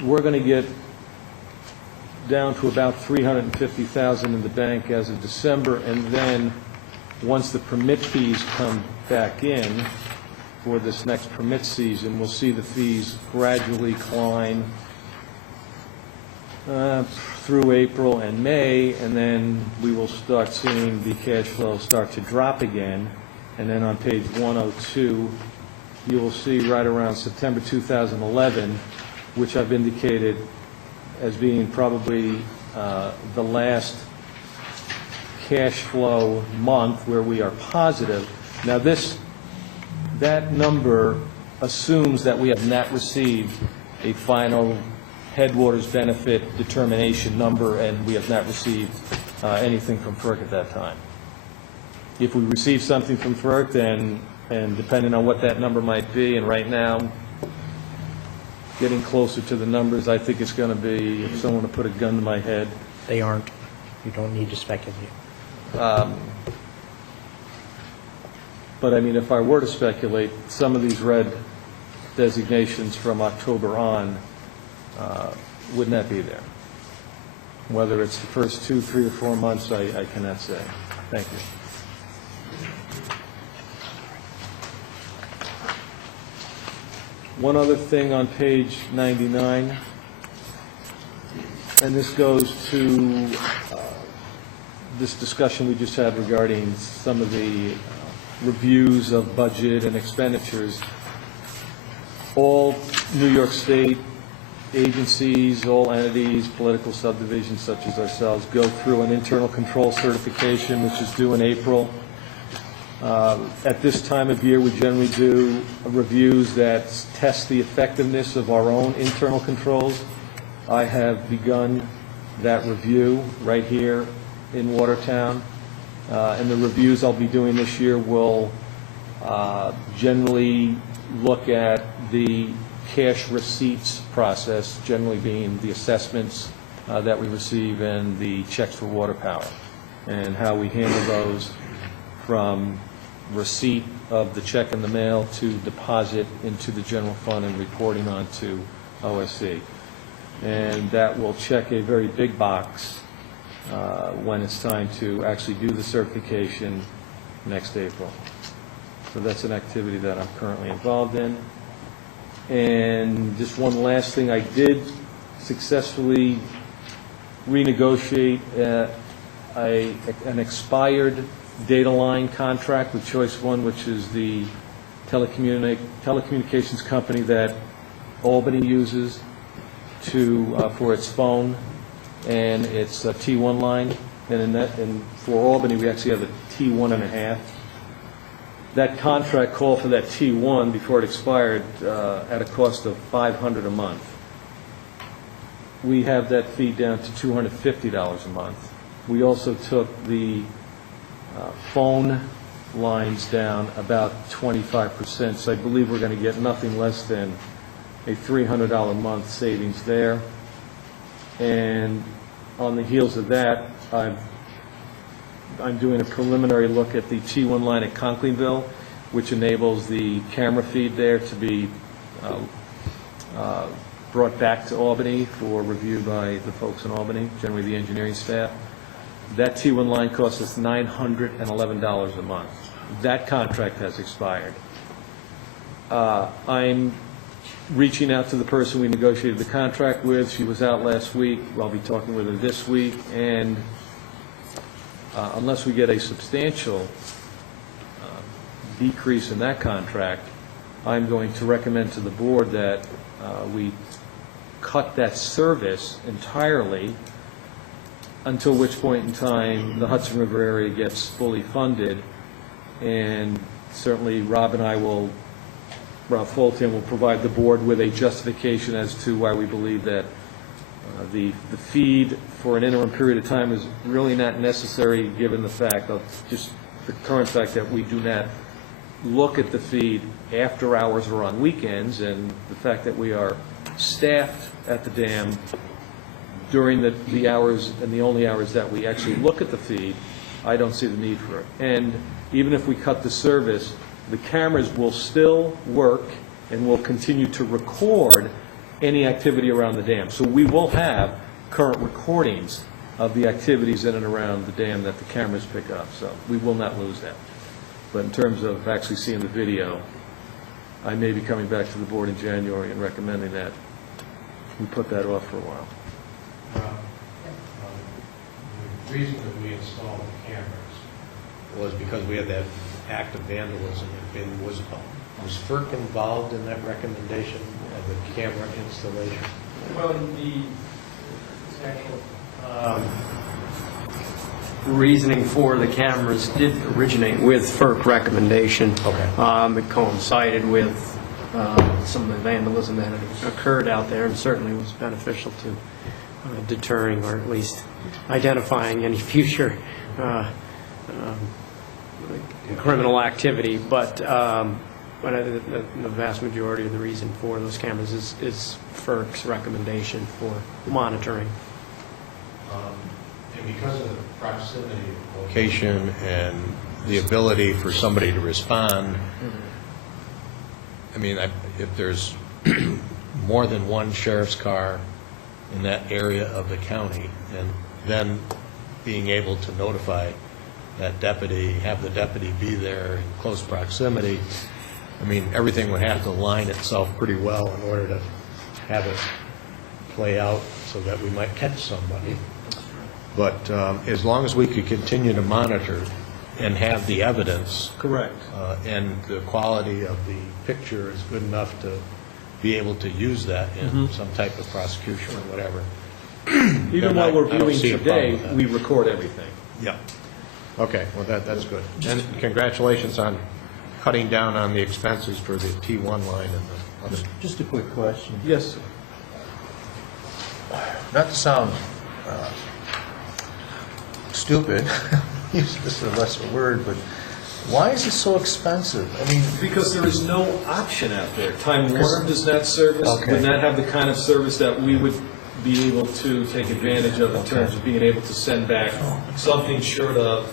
we're going to get down to about $350,000 in the bank as of December, and then, once the permit fees come back in for this next permit season, we'll see the fees gradually climb through April and May, and then we will start seeing the cash flow start to drop again. And then on page 102, you will see right around September 2011, which I've indicated as being probably the last cash flow month where we are positive. Now that number assumes that we have not received a final headwaters benefit determination number, and we have not received anything from FERC at that time. If we receive something from FERC, then, and depending on what that number might be, and right now, getting closer to the numbers, I think it's going to be, if someone to put a gun to my head. They aren't. You don't need to speculate. But I mean, if I were to speculate, some of these red designations from October on would not be there. Whether it's the first 2, 3, or 4 months, I cannot say. Thank you. One other thing on page 99, and this goes to this discussion we just had regarding some of the reviews of budget and expenditures. All New York State agencies, all entities, political subdivisions such as ourselves, go through an internal control certification, which is due in April. At this time of year, we generally do reviews that test the effectiveness of our own internal controls. I have begun that review right here in Watertown, and the reviews I'll be doing this year will generally look at the cash receipts process, generally being the assessments that we receive and the checks for water power, and how we handle those from receipt of the check in the mail to deposit into the general fund and reporting on to OSC. And that will check a very big box when it's time to actually do the certification next April. So that's an activity that I'm currently involved in. And just one last thing, I did successfully renegotiate an expired data line contract with Choice One, which is the telecommunications company that Albany uses for its phone and its T1 line. And for Albany, we actually have a T1.5. That contract called for that T1 before it expired at a cost of $500 a month. We have that fee down to $250 a month. We also took the phone lines down about 25%, so I believe we're going to get nothing less than a $300 a month savings there. And on the heels of that, I'm doing a preliminary look at the T1 line at Conklinville, which enables the camera feed there to be brought back to Albany for review by the folks in Albany, generally the engineering staff. That T1 line costs us $911 a month. That contract has expired. I'm reaching out to the person we negotiated the contract with. She was out last week. I'll be talking with her this week, and unless we get a substantial decrease in that contract, I'm going to recommend to the board that we cut that service entirely, until which point in time the Hudson River area gets fully funded. And certainly Rob Fulton will provide the board with a justification as to why we believe that the feed for an interim period of time is really not necessary, given the fact of just the current fact that we do not look at the feed after hours or on weekends, and the fact that we are staffed at the dam during the hours and the only hours that we actually look at the feed. I don't see the need for it. And even if we cut the service, the cameras will still work and will continue to record any activity around the dam. So we will have current recordings of the activities in and around the dam that the cameras pick up, so we will not lose that. But in terms of actually seeing the video, I may be coming back to the board in January and recommending that we put that off for a while. The reason that we installed the cameras was because we had that act of vandalism. Was FERC involved in that recommendation of the camera installation? Well, the actual reasoning for the cameras did originate with FERC recommendation. Okay. It coincided with some of the vandalism that had occurred out there, and certainly was beneficial to deterring or at least identifying any future criminal activity. But the vast majority of the reason for those cameras is FERC's recommendation for monitoring. And because of the proximity of location and the ability for somebody to respond, I mean, if there's more than one sheriff's car in that area of the county, and then being able to notify that deputy, have the deputy be there in close proximity, I mean, everything would have to line itself pretty well in order to have it play out so that we might catch somebody. But as long as we could continue to monitor and have the evidence. Correct. And the quality of the picture is good enough to be able to use that in some type of prosecution or whatever. Even while we're I don't viewing see a problem today, with that. we record everything. Yeah. Okay, well, that's good. And congratulations on cutting down on the expenses for the T1 line and the other. Just a quick question. Yes, sir. Not to sound stupid, use this is a lesser word, but why is it so expensive? I mean, Because there is no option out there. Time Warner does not service, Okay. would not have the kind of service that we would be able to take advantage of in terms of being able to send back something short of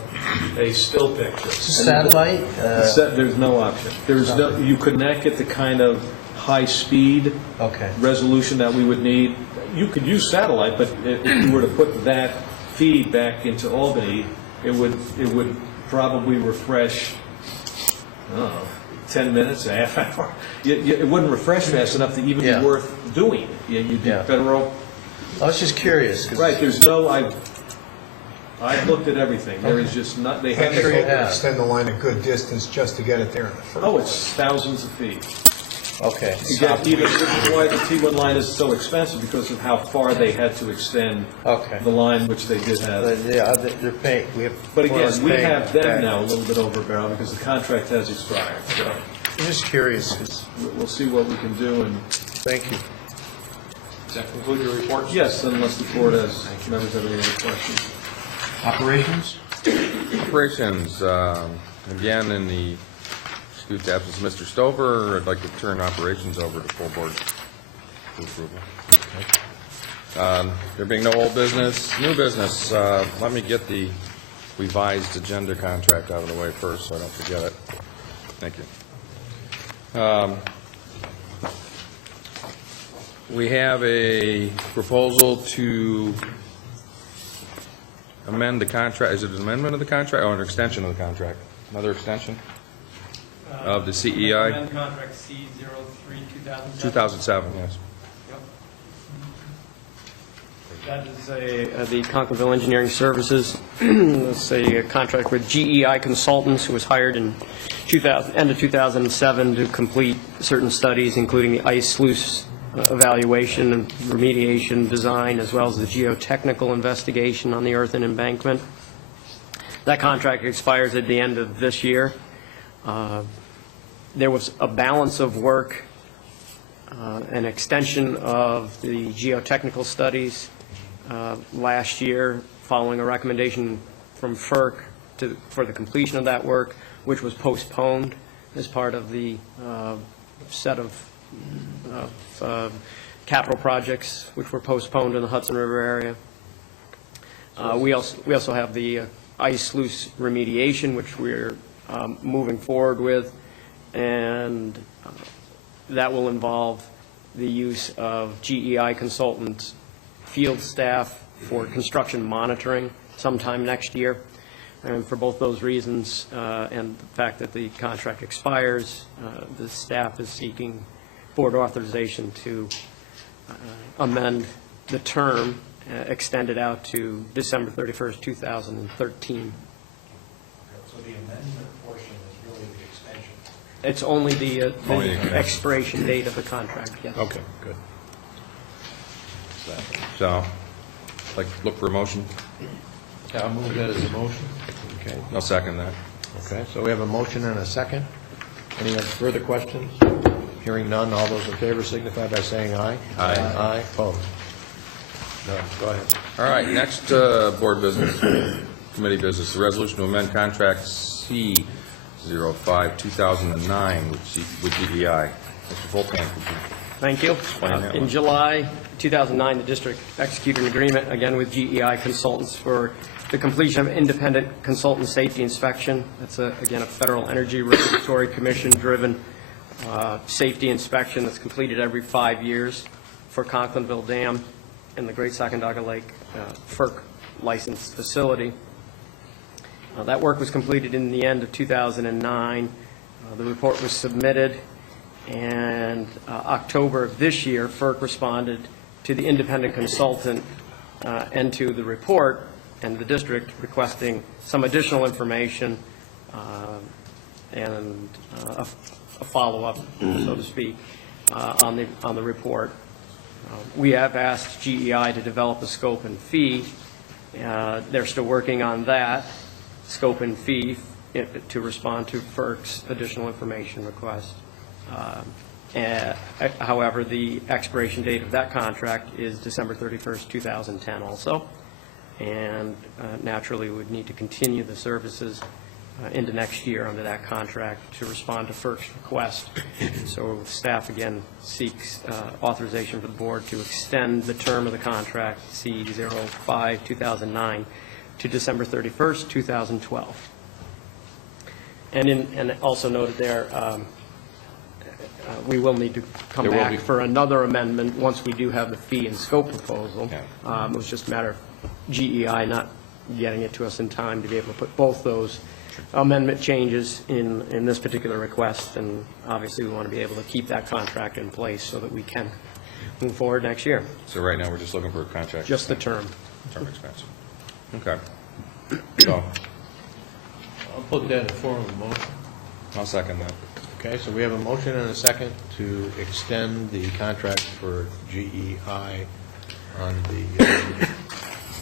a still picture. satellite, There's no option. There's no, you could not get the kind of high-speed okay. resolution that we would need. You could use satellite, but if you were to put that feed back into Albany, it would probably refresh, I don't know, 10 minutes, a half hour. It wouldn't refresh fast enough to even be Yeah. worth doing. You'd be Yeah. better off. I was just curious. 'Cause- Right, there's no, I've looked at everything. There is just not, they have. I'm sure you have. Extend the line a good distance just to get it there in the first. Oh, it's thousands of feet. Okay. You get even, this is why the T1 line is so expensive, because of how far they had to extend Okay. the line, which they did have. Yeah, they're paying, we have. But again, we paying have them back. now a little bit over barrel because the contract has expired. So I'm just curious, 'cause- we'll see what we can do, and thank you. Does that conclude your report? yes, unless the board has, members have any other questions. Operations? Operations, again, in the excused absence of Mr. Stover, I'd like to turn operations over to full board for approval. There being no old business, new business, let me get the revised agenda contract out of the way first, so I don't forget it. Thank you. We have a proposal to amend the contract. Is it an amendment of the contract or an extension of the contract? Another extension of the CEI? Amend contract C03 2007. 2007, yes. That is the Conklinville Engineering Services. That's a contract with GEI Consultants, who was hired in end of 2007 to complete certain studies, including the ice sluice evaluation and remediation design, as well as the geotechnical investigation on the earthen embankment. That contract expires at the end of this year. There was a balance of work, an extension of the geotechnical studies last year, following a recommendation from FERC for the completion of that work, which was postponed as part of the set of capital projects which were postponed in the Hudson River area. We also have the ice sluice remediation, which we're moving forward with, and that will involve the use of GEI consultants field staff for construction monitoring sometime next year. And for both those reasons and the fact that the contract expires, the staff is seeking board authorization to amend the term, extend it out to December 31st, 2013. So the amendment portion is really the extension. It's only the Only the- expiration date of the contract, yes. Okay, good. So, like, look for a motion. I'll move that as a motion. Okay. I'll second that. Okay, so we have a motion and a second. Any further questions? Hearing none, all those in favor signify by saying aye. Aye. Aye, opposed. None, go ahead. All right, next board business, committee business, the resolution to amend contract C-05-2009 with GEI. Mr. Volkan, could you? Thank you. Explain that In one. July 2009, the district executed an agreement, again with GEI Consultants, for the completion of independent consultant safety inspection. That's, again, a Federal Energy Regulatory Commission-driven safety inspection that's completed every 5 years for Conklinville Dam and the Great Sacandaga Lake FERC licensed facility. That work was completed in the end of 2009. The report was submitted, and October of this year, FERC responded to the independent consultant and to the report and the district requesting some additional information and a follow-up, so to speak, on the report. We have asked GEI to develop a scope and fee. They're still working on that scope and fee to respond to FERC's additional information request. However, the expiration date of that contract is December 31st, 2010 also, and naturally would need to continue the services into next year under that contract to respond to FERC's request. So staff again seeks authorization for the board to extend the term of the contract C-05-2009 to December 31st, 2012. And also noted there, we will need to come There will be- back for another amendment once we do have the fee and scope proposal. Okay. It was just a matter of GEI not getting it to us in time to be able to put both those amendment changes in this particular request, and obviously we want to be able to keep that contract in place so that we can move forward next year. So right now, we're just looking for a contract. Just the term. Term expense. Okay. So, I'll put that in form of a motion. I'll second that. Okay, so we have a motion and a second to extend the contract for GEI on the,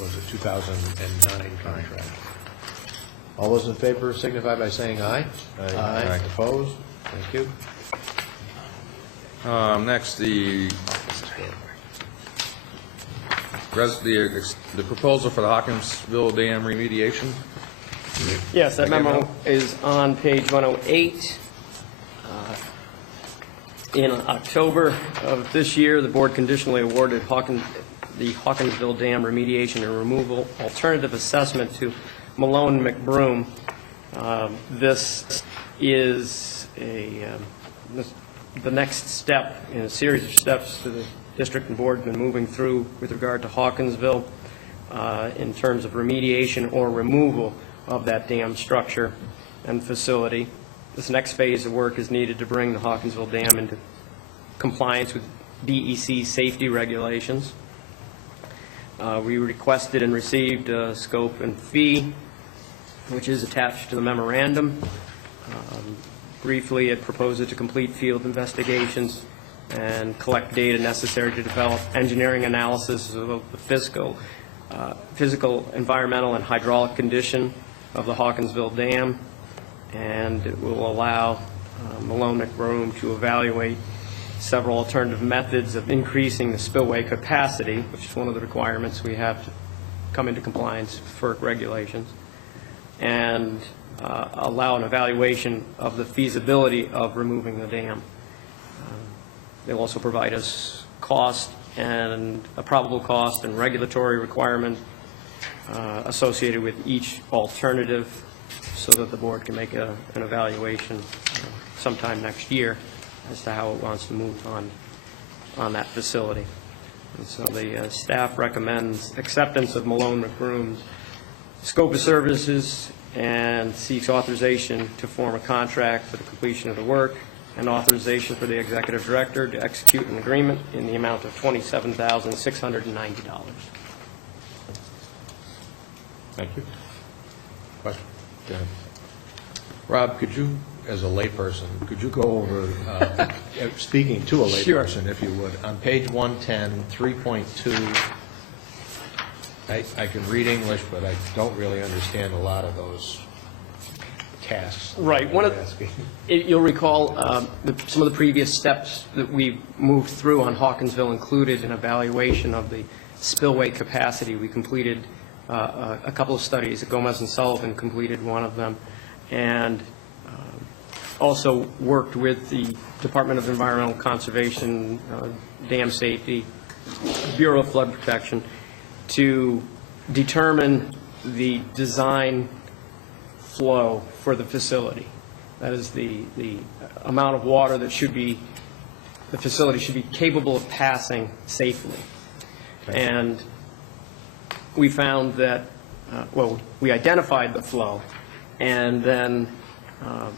was it 2009 contract? All those in favor signify by saying aye. Aye. Opposed? Thank you. Next, the proposal for the Hawkinsville Dam remediation. Yes, that memo is on page 108. In October of this year, the board conditionally awarded the Hawkinsville Dam remediation and removal alternative assessment to Malone McBroom. This is the next step in a series of steps that the district and board have been moving through with regard to Hawkinsville in terms of remediation or removal of that dam structure and facility. This next phase of work is needed to bring the Hawkinsville Dam into compliance with DEC safety regulations. We requested and received a scope and fee, which is attached to the memorandum. Briefly, it proposes to complete field investigations and collect data necessary to develop engineering analysis of the physical, environmental, and hydraulic condition of the Hawkinsville Dam, and it will allow Malone McBroom to evaluate several alternative methods of increasing the spillway capacity, which is one of the requirements we have to come into compliance with FERC regulations, and allow an evaluation of the feasibility of removing the dam. They'll also provide us cost and a probable cost and regulatory requirement associated with each alternative so that the board can make an evaluation sometime next year as to how it wants to move on that facility. And so the staff recommends acceptance of Malone McBroom's scope of services and seeks authorization to form a contract for the completion of the work and authorization for the executive director to execute an agreement in the amount of $27,690. Thank you. Question? Go ahead. Rob, could you, as a layperson, could you go over, speaking to a layperson, if you would, on page 110, 3.2, I can read English, but I don't really understand a lot of those tasks. Right. You'll recall some of the previous steps that we moved through on Hawkinsville included an evaluation of the spillway capacity. We completed a couple of studies. Gomez and Sullivan completed one of them, and also worked with the Department of Environmental Conservation, Dam Safety, Bureau of Flood Protection, to determine the design flow for the facility. That is the amount of water that the facility should be capable of passing safely. Okay. And we found that, we identified the flow and then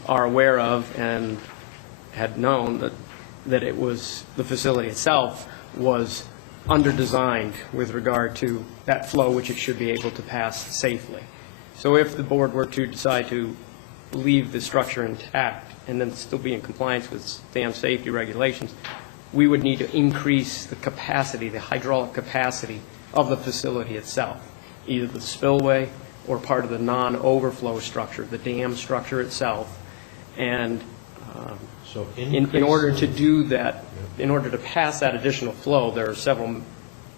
are aware of and had known that it was, the facility itself was under-designed with regard to that flow which it should be able to pass safely. So if the board were to decide to leave the structure intact and then still be in compliance with dam safety regulations, we would need to increase the capacity, the hydraulic capacity of the facility itself, either the spillway or part of the non-overflow structure, the dam structure itself. And so in order to do that, in order to pass that additional flow, there are several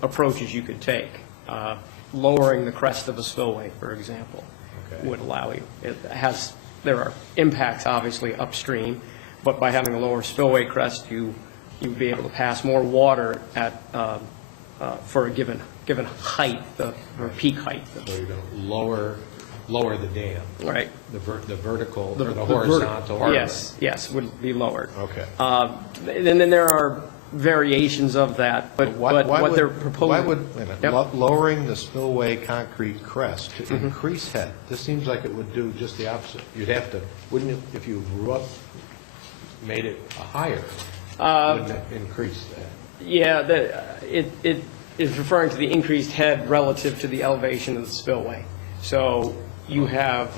approaches you could take. Lowering the crest of a spillway, for example, would allow you. There are impacts, obviously, upstream, but by having a lower spillway crest, you would be able to pass more water at for a given height, or peak height. So you're going to lower the dam. Right. The vertical, or the horizontal. Yes, would be lowered. Okay. And then there are variations of that, but what they're proposing. Why would, wait a minute, lowering the spillway concrete crest to increase head? This seems like it would do just the opposite. You'd have to, wouldn't it, if you made it higher, wouldn't it increase that? Yeah, it is referring to the increased head relative to the elevation of the spillway. So you have,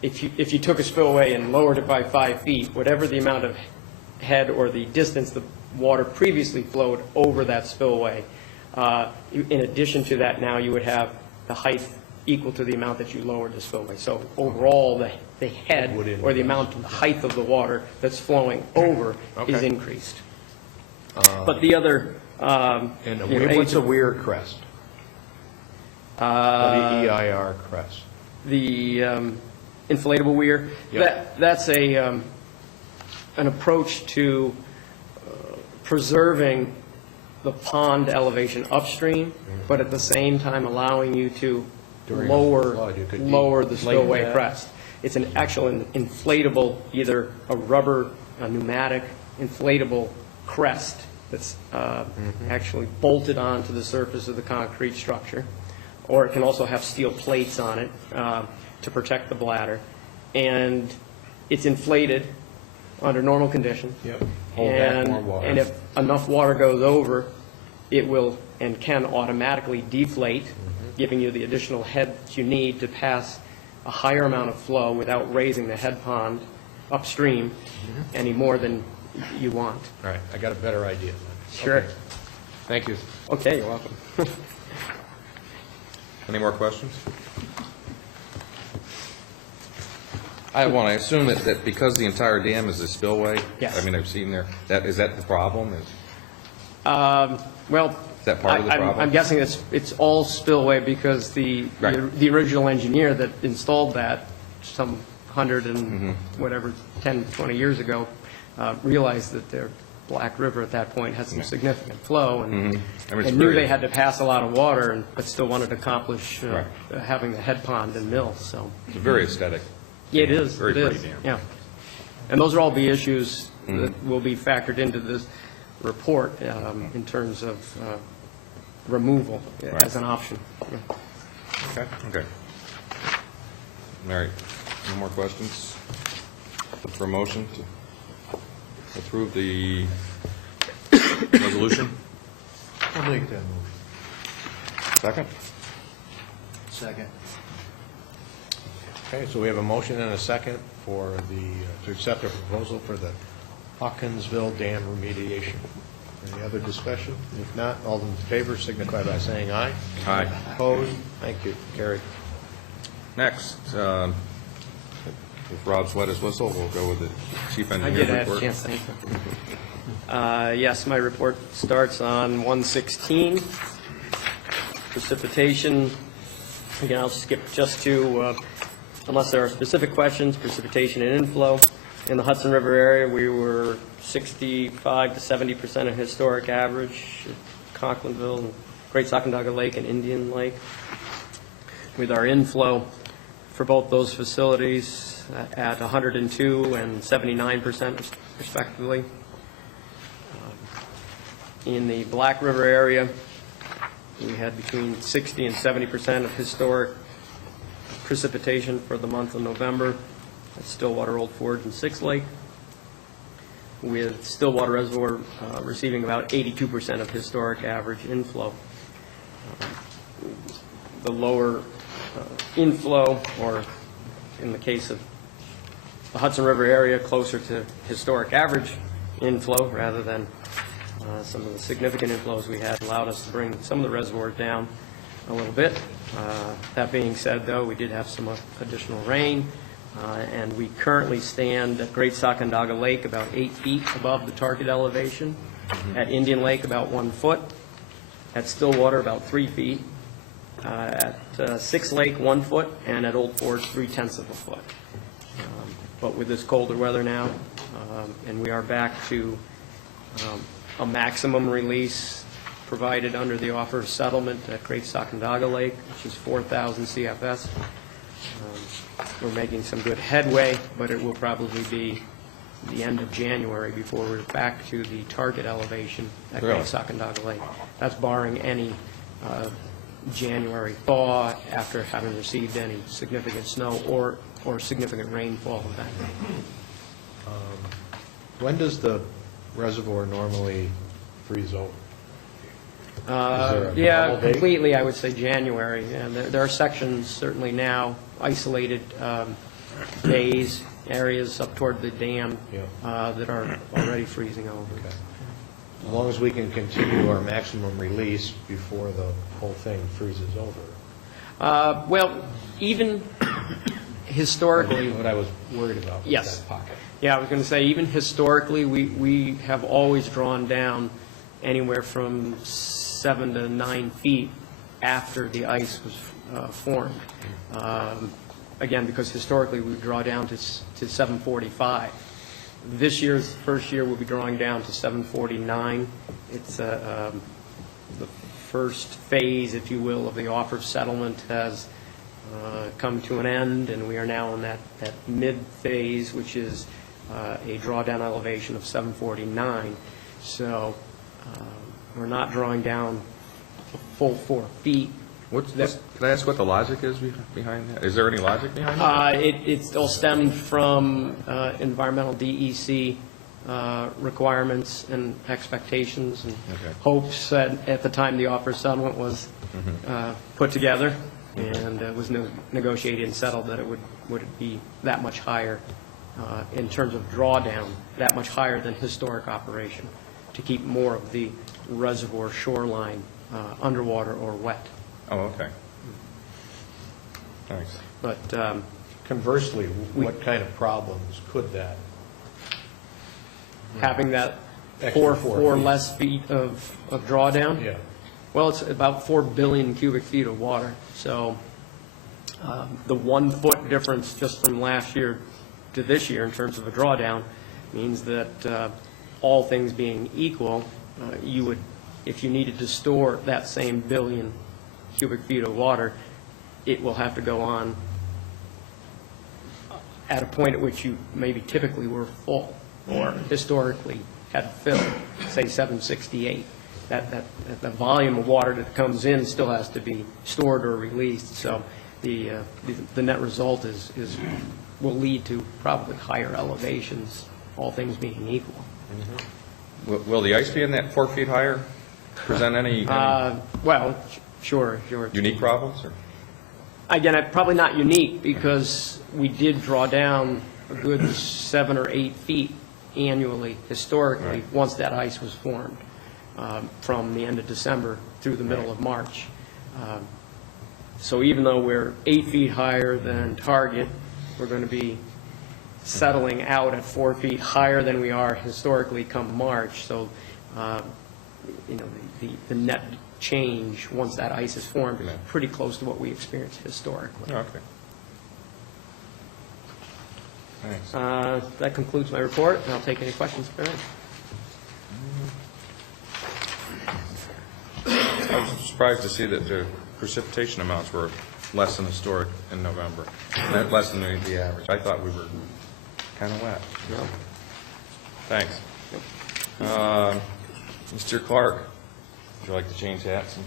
if you took a spillway and lowered it by 5 feet, whatever the amount of head or the distance the water previously flowed over that spillway, in addition to that, now you would have the height equal to the amount that you lowered the spillway. So overall, the head or the amount of the height of the water that's flowing over is increased. But the other... what's a weir crest? W-E-I-R crest. The inflatable weir. Yep. That's an approach to preserving the pond elevation upstream, but at the same time allowing you to lower the spillway crest. It's an actual inflatable, either a pneumatic inflatable crest that's actually bolted onto the surface of the concrete structure, or it can also have steel plates on it to protect the bladder, and it's inflated under normal conditions. Yep. Hold back more water. And if enough water goes over, it will and can automatically deflate, giving you the additional head that you need to pass a higher amount of flow without raising the head pond upstream any more than you want. All right, I got a better idea. Sure. Okay. Thank you. Okay, you're welcome. Any more questions? I have one. I assume that because the entire dam is a spillway. Yes. I mean, I've seen there. Is that the problem? Well, is that part of the problem? I'm guessing it's all spillway because the original engineer that installed that some 100 and whatever 10, 20 years ago realized that their Black River at that point had some significant flow and knew they had to pass a lot of water, but still wanted to accomplish having the head pond and mill. So it's very aesthetic. Yeah, it is. Very pretty dam. Yeah, and those are all the issues that will be factored into this. report in terms of removal as an option. Okay. All right. No more questions? Look for a motion to approve the resolution? I'll make that motion. Second? Second. Okay, so we have a motion and a second for to accept a proposal for the Hawkinsville Dam remediation. Any other discussion? If not, all in favor signify by saying aye. Aye. Opposed? Thank you. Carried. Next, if Rob's wet his whistle, we'll go with the chief I engineer did have a report. chance, thank you. Yes, my report starts on 116. Precipitation, again, I'll skip just to, unless there are specific questions, precipitation and inflow. In the Hudson River area, we were 65 to 70% of historic average at Conklinville, Great Sacandaga Lake, and Indian Lake. With our inflow for both those facilities at 102 and 79% respectively. In the Black River area, we had between 60 and 70% of historic precipitation for the month of November at Stillwater, Old Forge, and Six Lake, with Stillwater Reservoir receiving about 82% of historic average inflow. The lower inflow, or in the case of the Hudson River area, closer to historic average inflow rather than some of the significant inflows we had, allowed us to bring some of the reservoirs down a little bit. That being said, though, we did have some additional rain, and we currently stand at Great Sacandaga Lake about 8 feet above the target elevation, at Indian Lake about 1 foot, at Stillwater about 3 feet, at Six Lake 1 foot, and at Old Forge 3/10 of a foot. But with this colder weather now, and we are back to a maximum release provided under the offer of settlement at Great Sacandaga Lake, which is 4,000 CFS. We're making some good headway, but it will probably be the end of January before we're back to the target elevation at Great Sacandaga Lake. That's barring any January thaw after having received any significant snow or significant rainfall event. When does the reservoir normally freeze over? Yeah, normal date? completely, I would say January. And there are sections certainly now, isolated bays, areas up toward the dam that are already freezing over. Okay. As long as we can continue our maximum release before the whole thing freezes over. Well, even historically, What I was worried about was Yes. that pocket. yeah, I was going to say, even historically, we have always drawn down anywhere from 7 to 9 feet after the ice was formed. Again, because historically we draw down to 745. This year's first year we'll be drawing down to 749. It's the first phase, if you will, of the offer of settlement has come to an end, and we are now in that mid-phase, which is a drawdown elevation of 749. So we're not drawing down a full 4 feet. Can I ask what the logic is behind that? Is there any logic behind that? It all stemmed from environmental DEC requirements and expectations and hopes at the time the offer settlement was put together, and it was negotiated and settled that it would be that much higher in terms of drawdown, that much higher than historic operation, to keep more of the reservoir shoreline underwater or wet. Oh, okay. Thanks. But Conversely, what kind of problems could that? having that Extra 4 feet. less feet of drawdown, Yeah. well, it's about 4 billion cubic feet of water. So the 1 foot difference just from last year to this year in terms of a drawdown means that all things being equal, you would, if you needed to store that same billion cubic feet of water, it will have to go on at a point at which you maybe typically were full or historically had filled, say 768. That the volume of water that comes in still has to be stored or released. So the net result will lead to probably higher elevations, all things being equal. Will the ice be in that 4 feet higher? Present any Well, sure. unique problems? Or? Again, probably not unique, because we did draw down a good 7 or 8 feet annually, historically, Right. once that ice was formed, from the end of December through the middle of March. So even though we're 8 feet higher than target, we're going to be settling out at 4 feet higher than we are historically come March. So, the net change, once that ice is formed, is pretty close to what we experienced historically. Oh, okay. Thanks. That concludes my report, and I'll take any questions if there are. I was surprised to see that the precipitation amounts were less than historic in November, less than the average. I thought we were kind of wet. No. Thanks. Mr. Clark, would you like to change hats?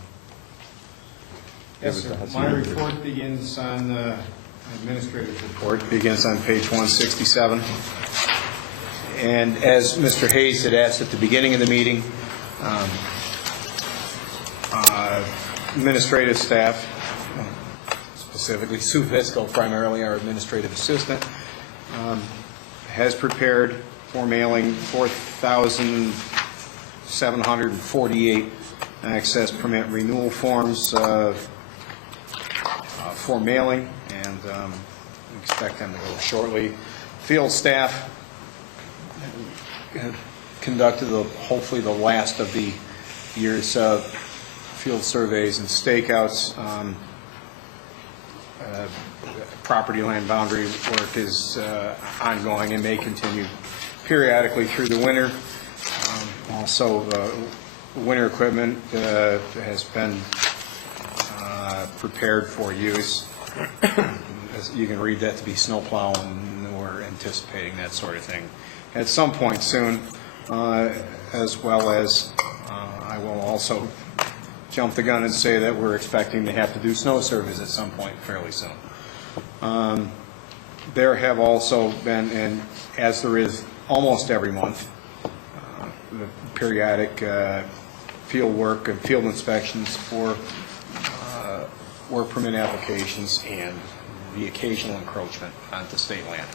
Yes, sir. My report begins on, administrative report begins on page 167. And as Mr. Hayes had asked at the beginning of the meeting, administrative staff, specifically Sue Visco, primarily our administrative assistant, has prepared for mailing 4,748 access permit renewal forms for mailing, and we expect them to go shortly. Field staff conducted hopefully the last of the year's field surveys and stakeouts. Property line boundary work is ongoing and may continue periodically through the winter. Also, winter equipment has been prepared for use. As you can read that to be snowplow, and we're anticipating that sort of thing at some point soon, as well as I will also jump the gun and say that we're expecting to have to do snow surveys at some point fairly soon. There have also been, and as there is almost every month, the periodic field work and field inspections for work permit applications and the occasional encroachment onto state land.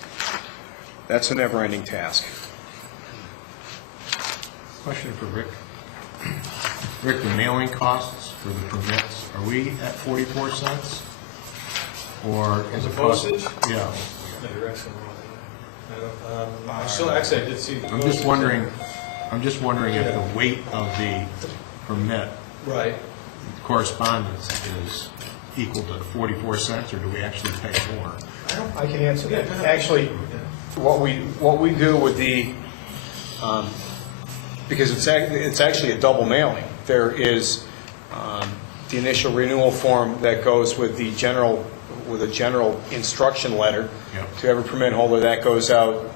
That's a never-ending task. Question for Rick. Rick, the mailing costs for the permits, are we at 44 cents? Or is it postage? Yeah. No, you're asking wrong. Still, actually, I did see. I'm just wondering if the weight of the permit Right. correspondence is equal to 44 cents, or do we actually pay more? I can answer that. Actually, what we do with the, because it's actually a double mailing. There is the initial renewal form that goes with a general instruction letter to every permit holder. That goes out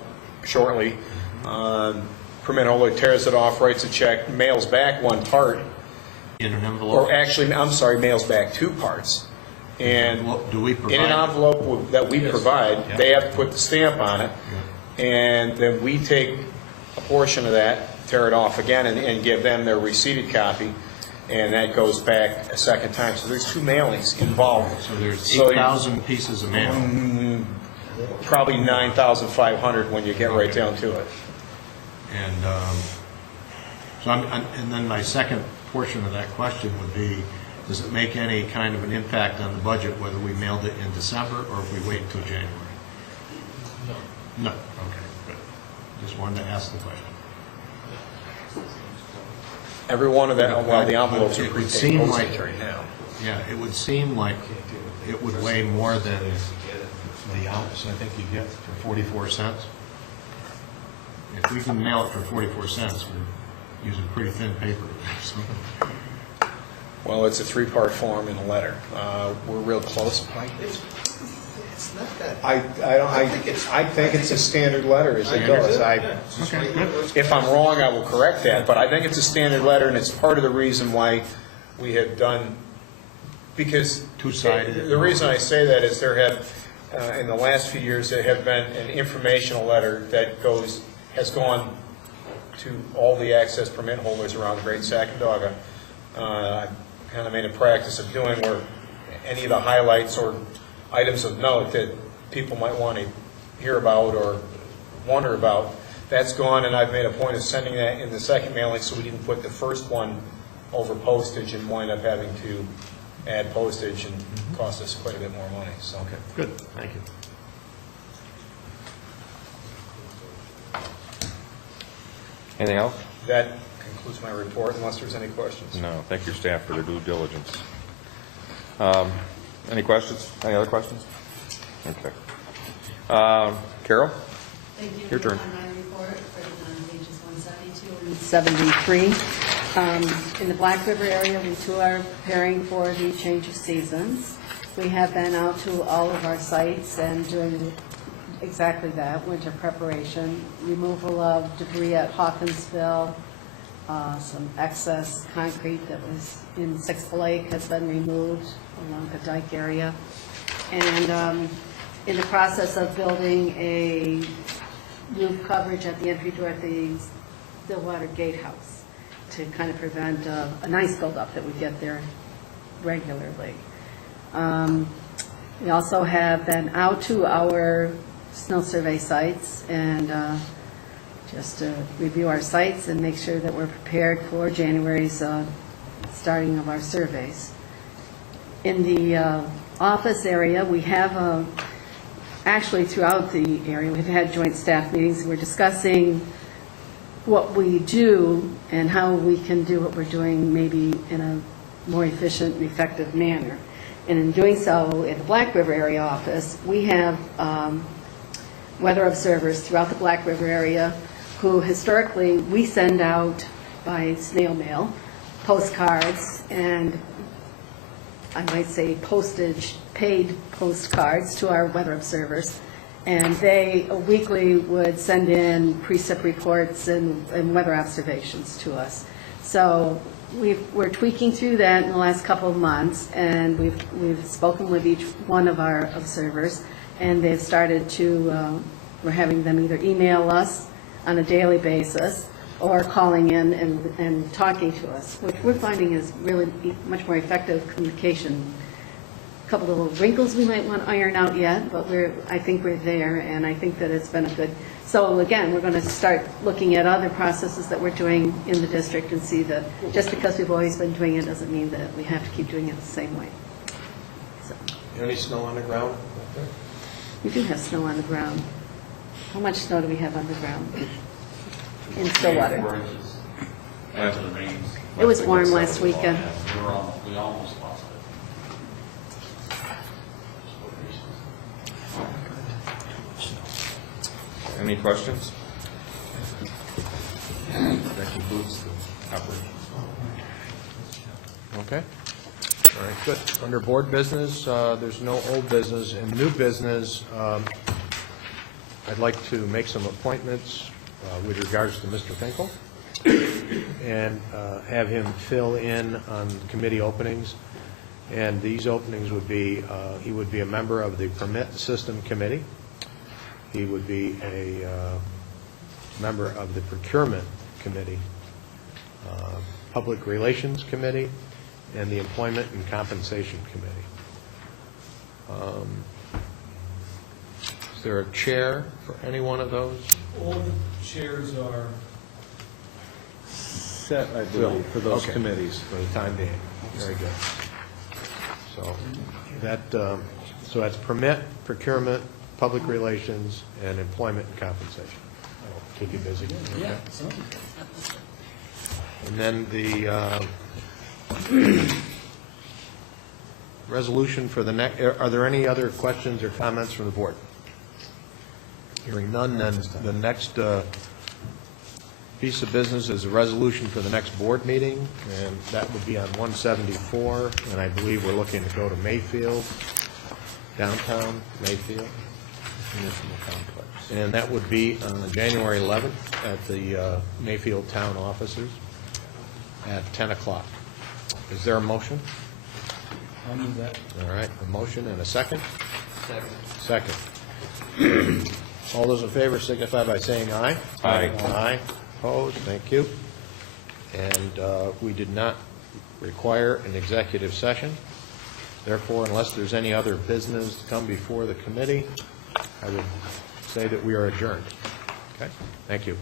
shortly. Permit holder tears it off, writes a check, mails back one part. In an envelope? Or actually, I'm sorry, mails back two parts. And do we provide in an envelope that we provide, they have to put the stamp on it, and then we take a portion of that, tear it off again, and give them their receipted copy, and that goes back a second time. So there's two mailings involved. So there's 8,000 pieces of mail. Probably 9,500 when you get right down to it. And and then my second portion of that question would be, does it make any kind of an impact on the budget whether we mailed it in December or if we wait until January? No. Okay, good. Just wanted to ask the question. Every one of that, well, the envelopes are It would prepaid seem postage like, right now. yeah, it would seem like it would weigh more than the ounce I think you get for 44 cents. If we can mail it for 44 cents, we're using pretty thin paper. So. Well, it's a three-part form in a letter. We're real close. It's not that. I think it's a standard letter as it goes. If I'm wrong, I will correct that, but I think it's a standard letter, and it's part of the reason why we have done, because Two-sided. the reason I say that is there have, in the last few years, there have been an informational letter that has gone to all the access permit holders around Great Sacandaga. I kind of made a practice of doing where any of the highlights or items of note that people might want to hear about or wonder about, that's gone, and I've made a point of sending that in the second mailing so we didn't put the first one over postage and wind up having to add postage and cost us quite a bit more money. So. Okay, good, thank you. Anything else? That concludes my report, unless there's any questions. No. Thank your staff for their due diligence. Any questions? Any other questions? Okay. Carol? Thank you. Your turn. On my report, on pages 172 and 73. In the Black River area, we too are preparing for the change of seasons. We have been out to all of our sites and doing exactly that, winter preparation, removal of debris at Hawkinsville, some excess concrete that was in Sixth Lake has been removed along the dike area. And in the process of building a roof coverage at the entry door at the Stillwater Gatehouse to kind of prevent an ice buildup that we get there regularly. We also have been out to our snow survey sites and just to review our sites and make sure that we're prepared for January's starting of our surveys. In the office area, we have actually throughout the area, we've had joint staff meetings. We're discussing what we do and how we can do what we're doing maybe in a more efficient and effective manner. And in doing so, in the Black River area office, we have weather observers throughout the Black River area who historically we send out by snail mail postcards and I might say postage paid postcards to our weather observers, and they weekly would send in precip reports and weather observations to us. So we're tweaking through that in the last couple of months, and we've spoken with each one of our observers, and they've started to, we're having them either email us on a daily basis or calling in and talking to us, which we're finding is really much more effective communication. A couple of little wrinkles we might want to iron out yet, but I think we're there, and I think that it's been a good. So again, we're going to start looking at other processes that we're doing in the district and see that just because we've always been doing it doesn't mean that we have to keep doing it the same way. So. Any snow on the ground? We do have snow on the ground. How much snow do we have on the ground in Stillwater? It was warm last weekend. We almost lost it. Any questions? That concludes the operation. Okay. All right, good. Under board business, there's no old business. In new business, I'd like to make some appointments with regards to Mr. Finkel and have him fill in on committee openings. And these openings would be, he would be a member of the Permit System Committee. He would be a member of the Procurement Committee, Public Relations Committee, and the Employment and Compensation Committee. Is there a chair for any one of those? All the chairs are set, I believe, for those Okay. committees. For the time being. Very good. So that's Permit, Procurement, Public Relations, and Employment and Compensation. That'll keep you busy. Okay. And then the resolution for the next, are there any other questions or comments from the board? Hearing none, then the next piece of business is a resolution for the next board meeting, and that would be on 174, and I believe we're looking to go to Mayfield. downtown Mayfield. Municipal complex. And that would be on January 11th at the Mayfield Town offices at 10 o'clock. Is there a motion? I'll move that. All right, a motion and a second? Second. All those in favor signify by saying aye. Aye. Aye. Opposed? Thank you. And we did not require an executive session. Therefore, unless there's any other business to come before the committee, I would say that we are adjourned. Okay? Thank you.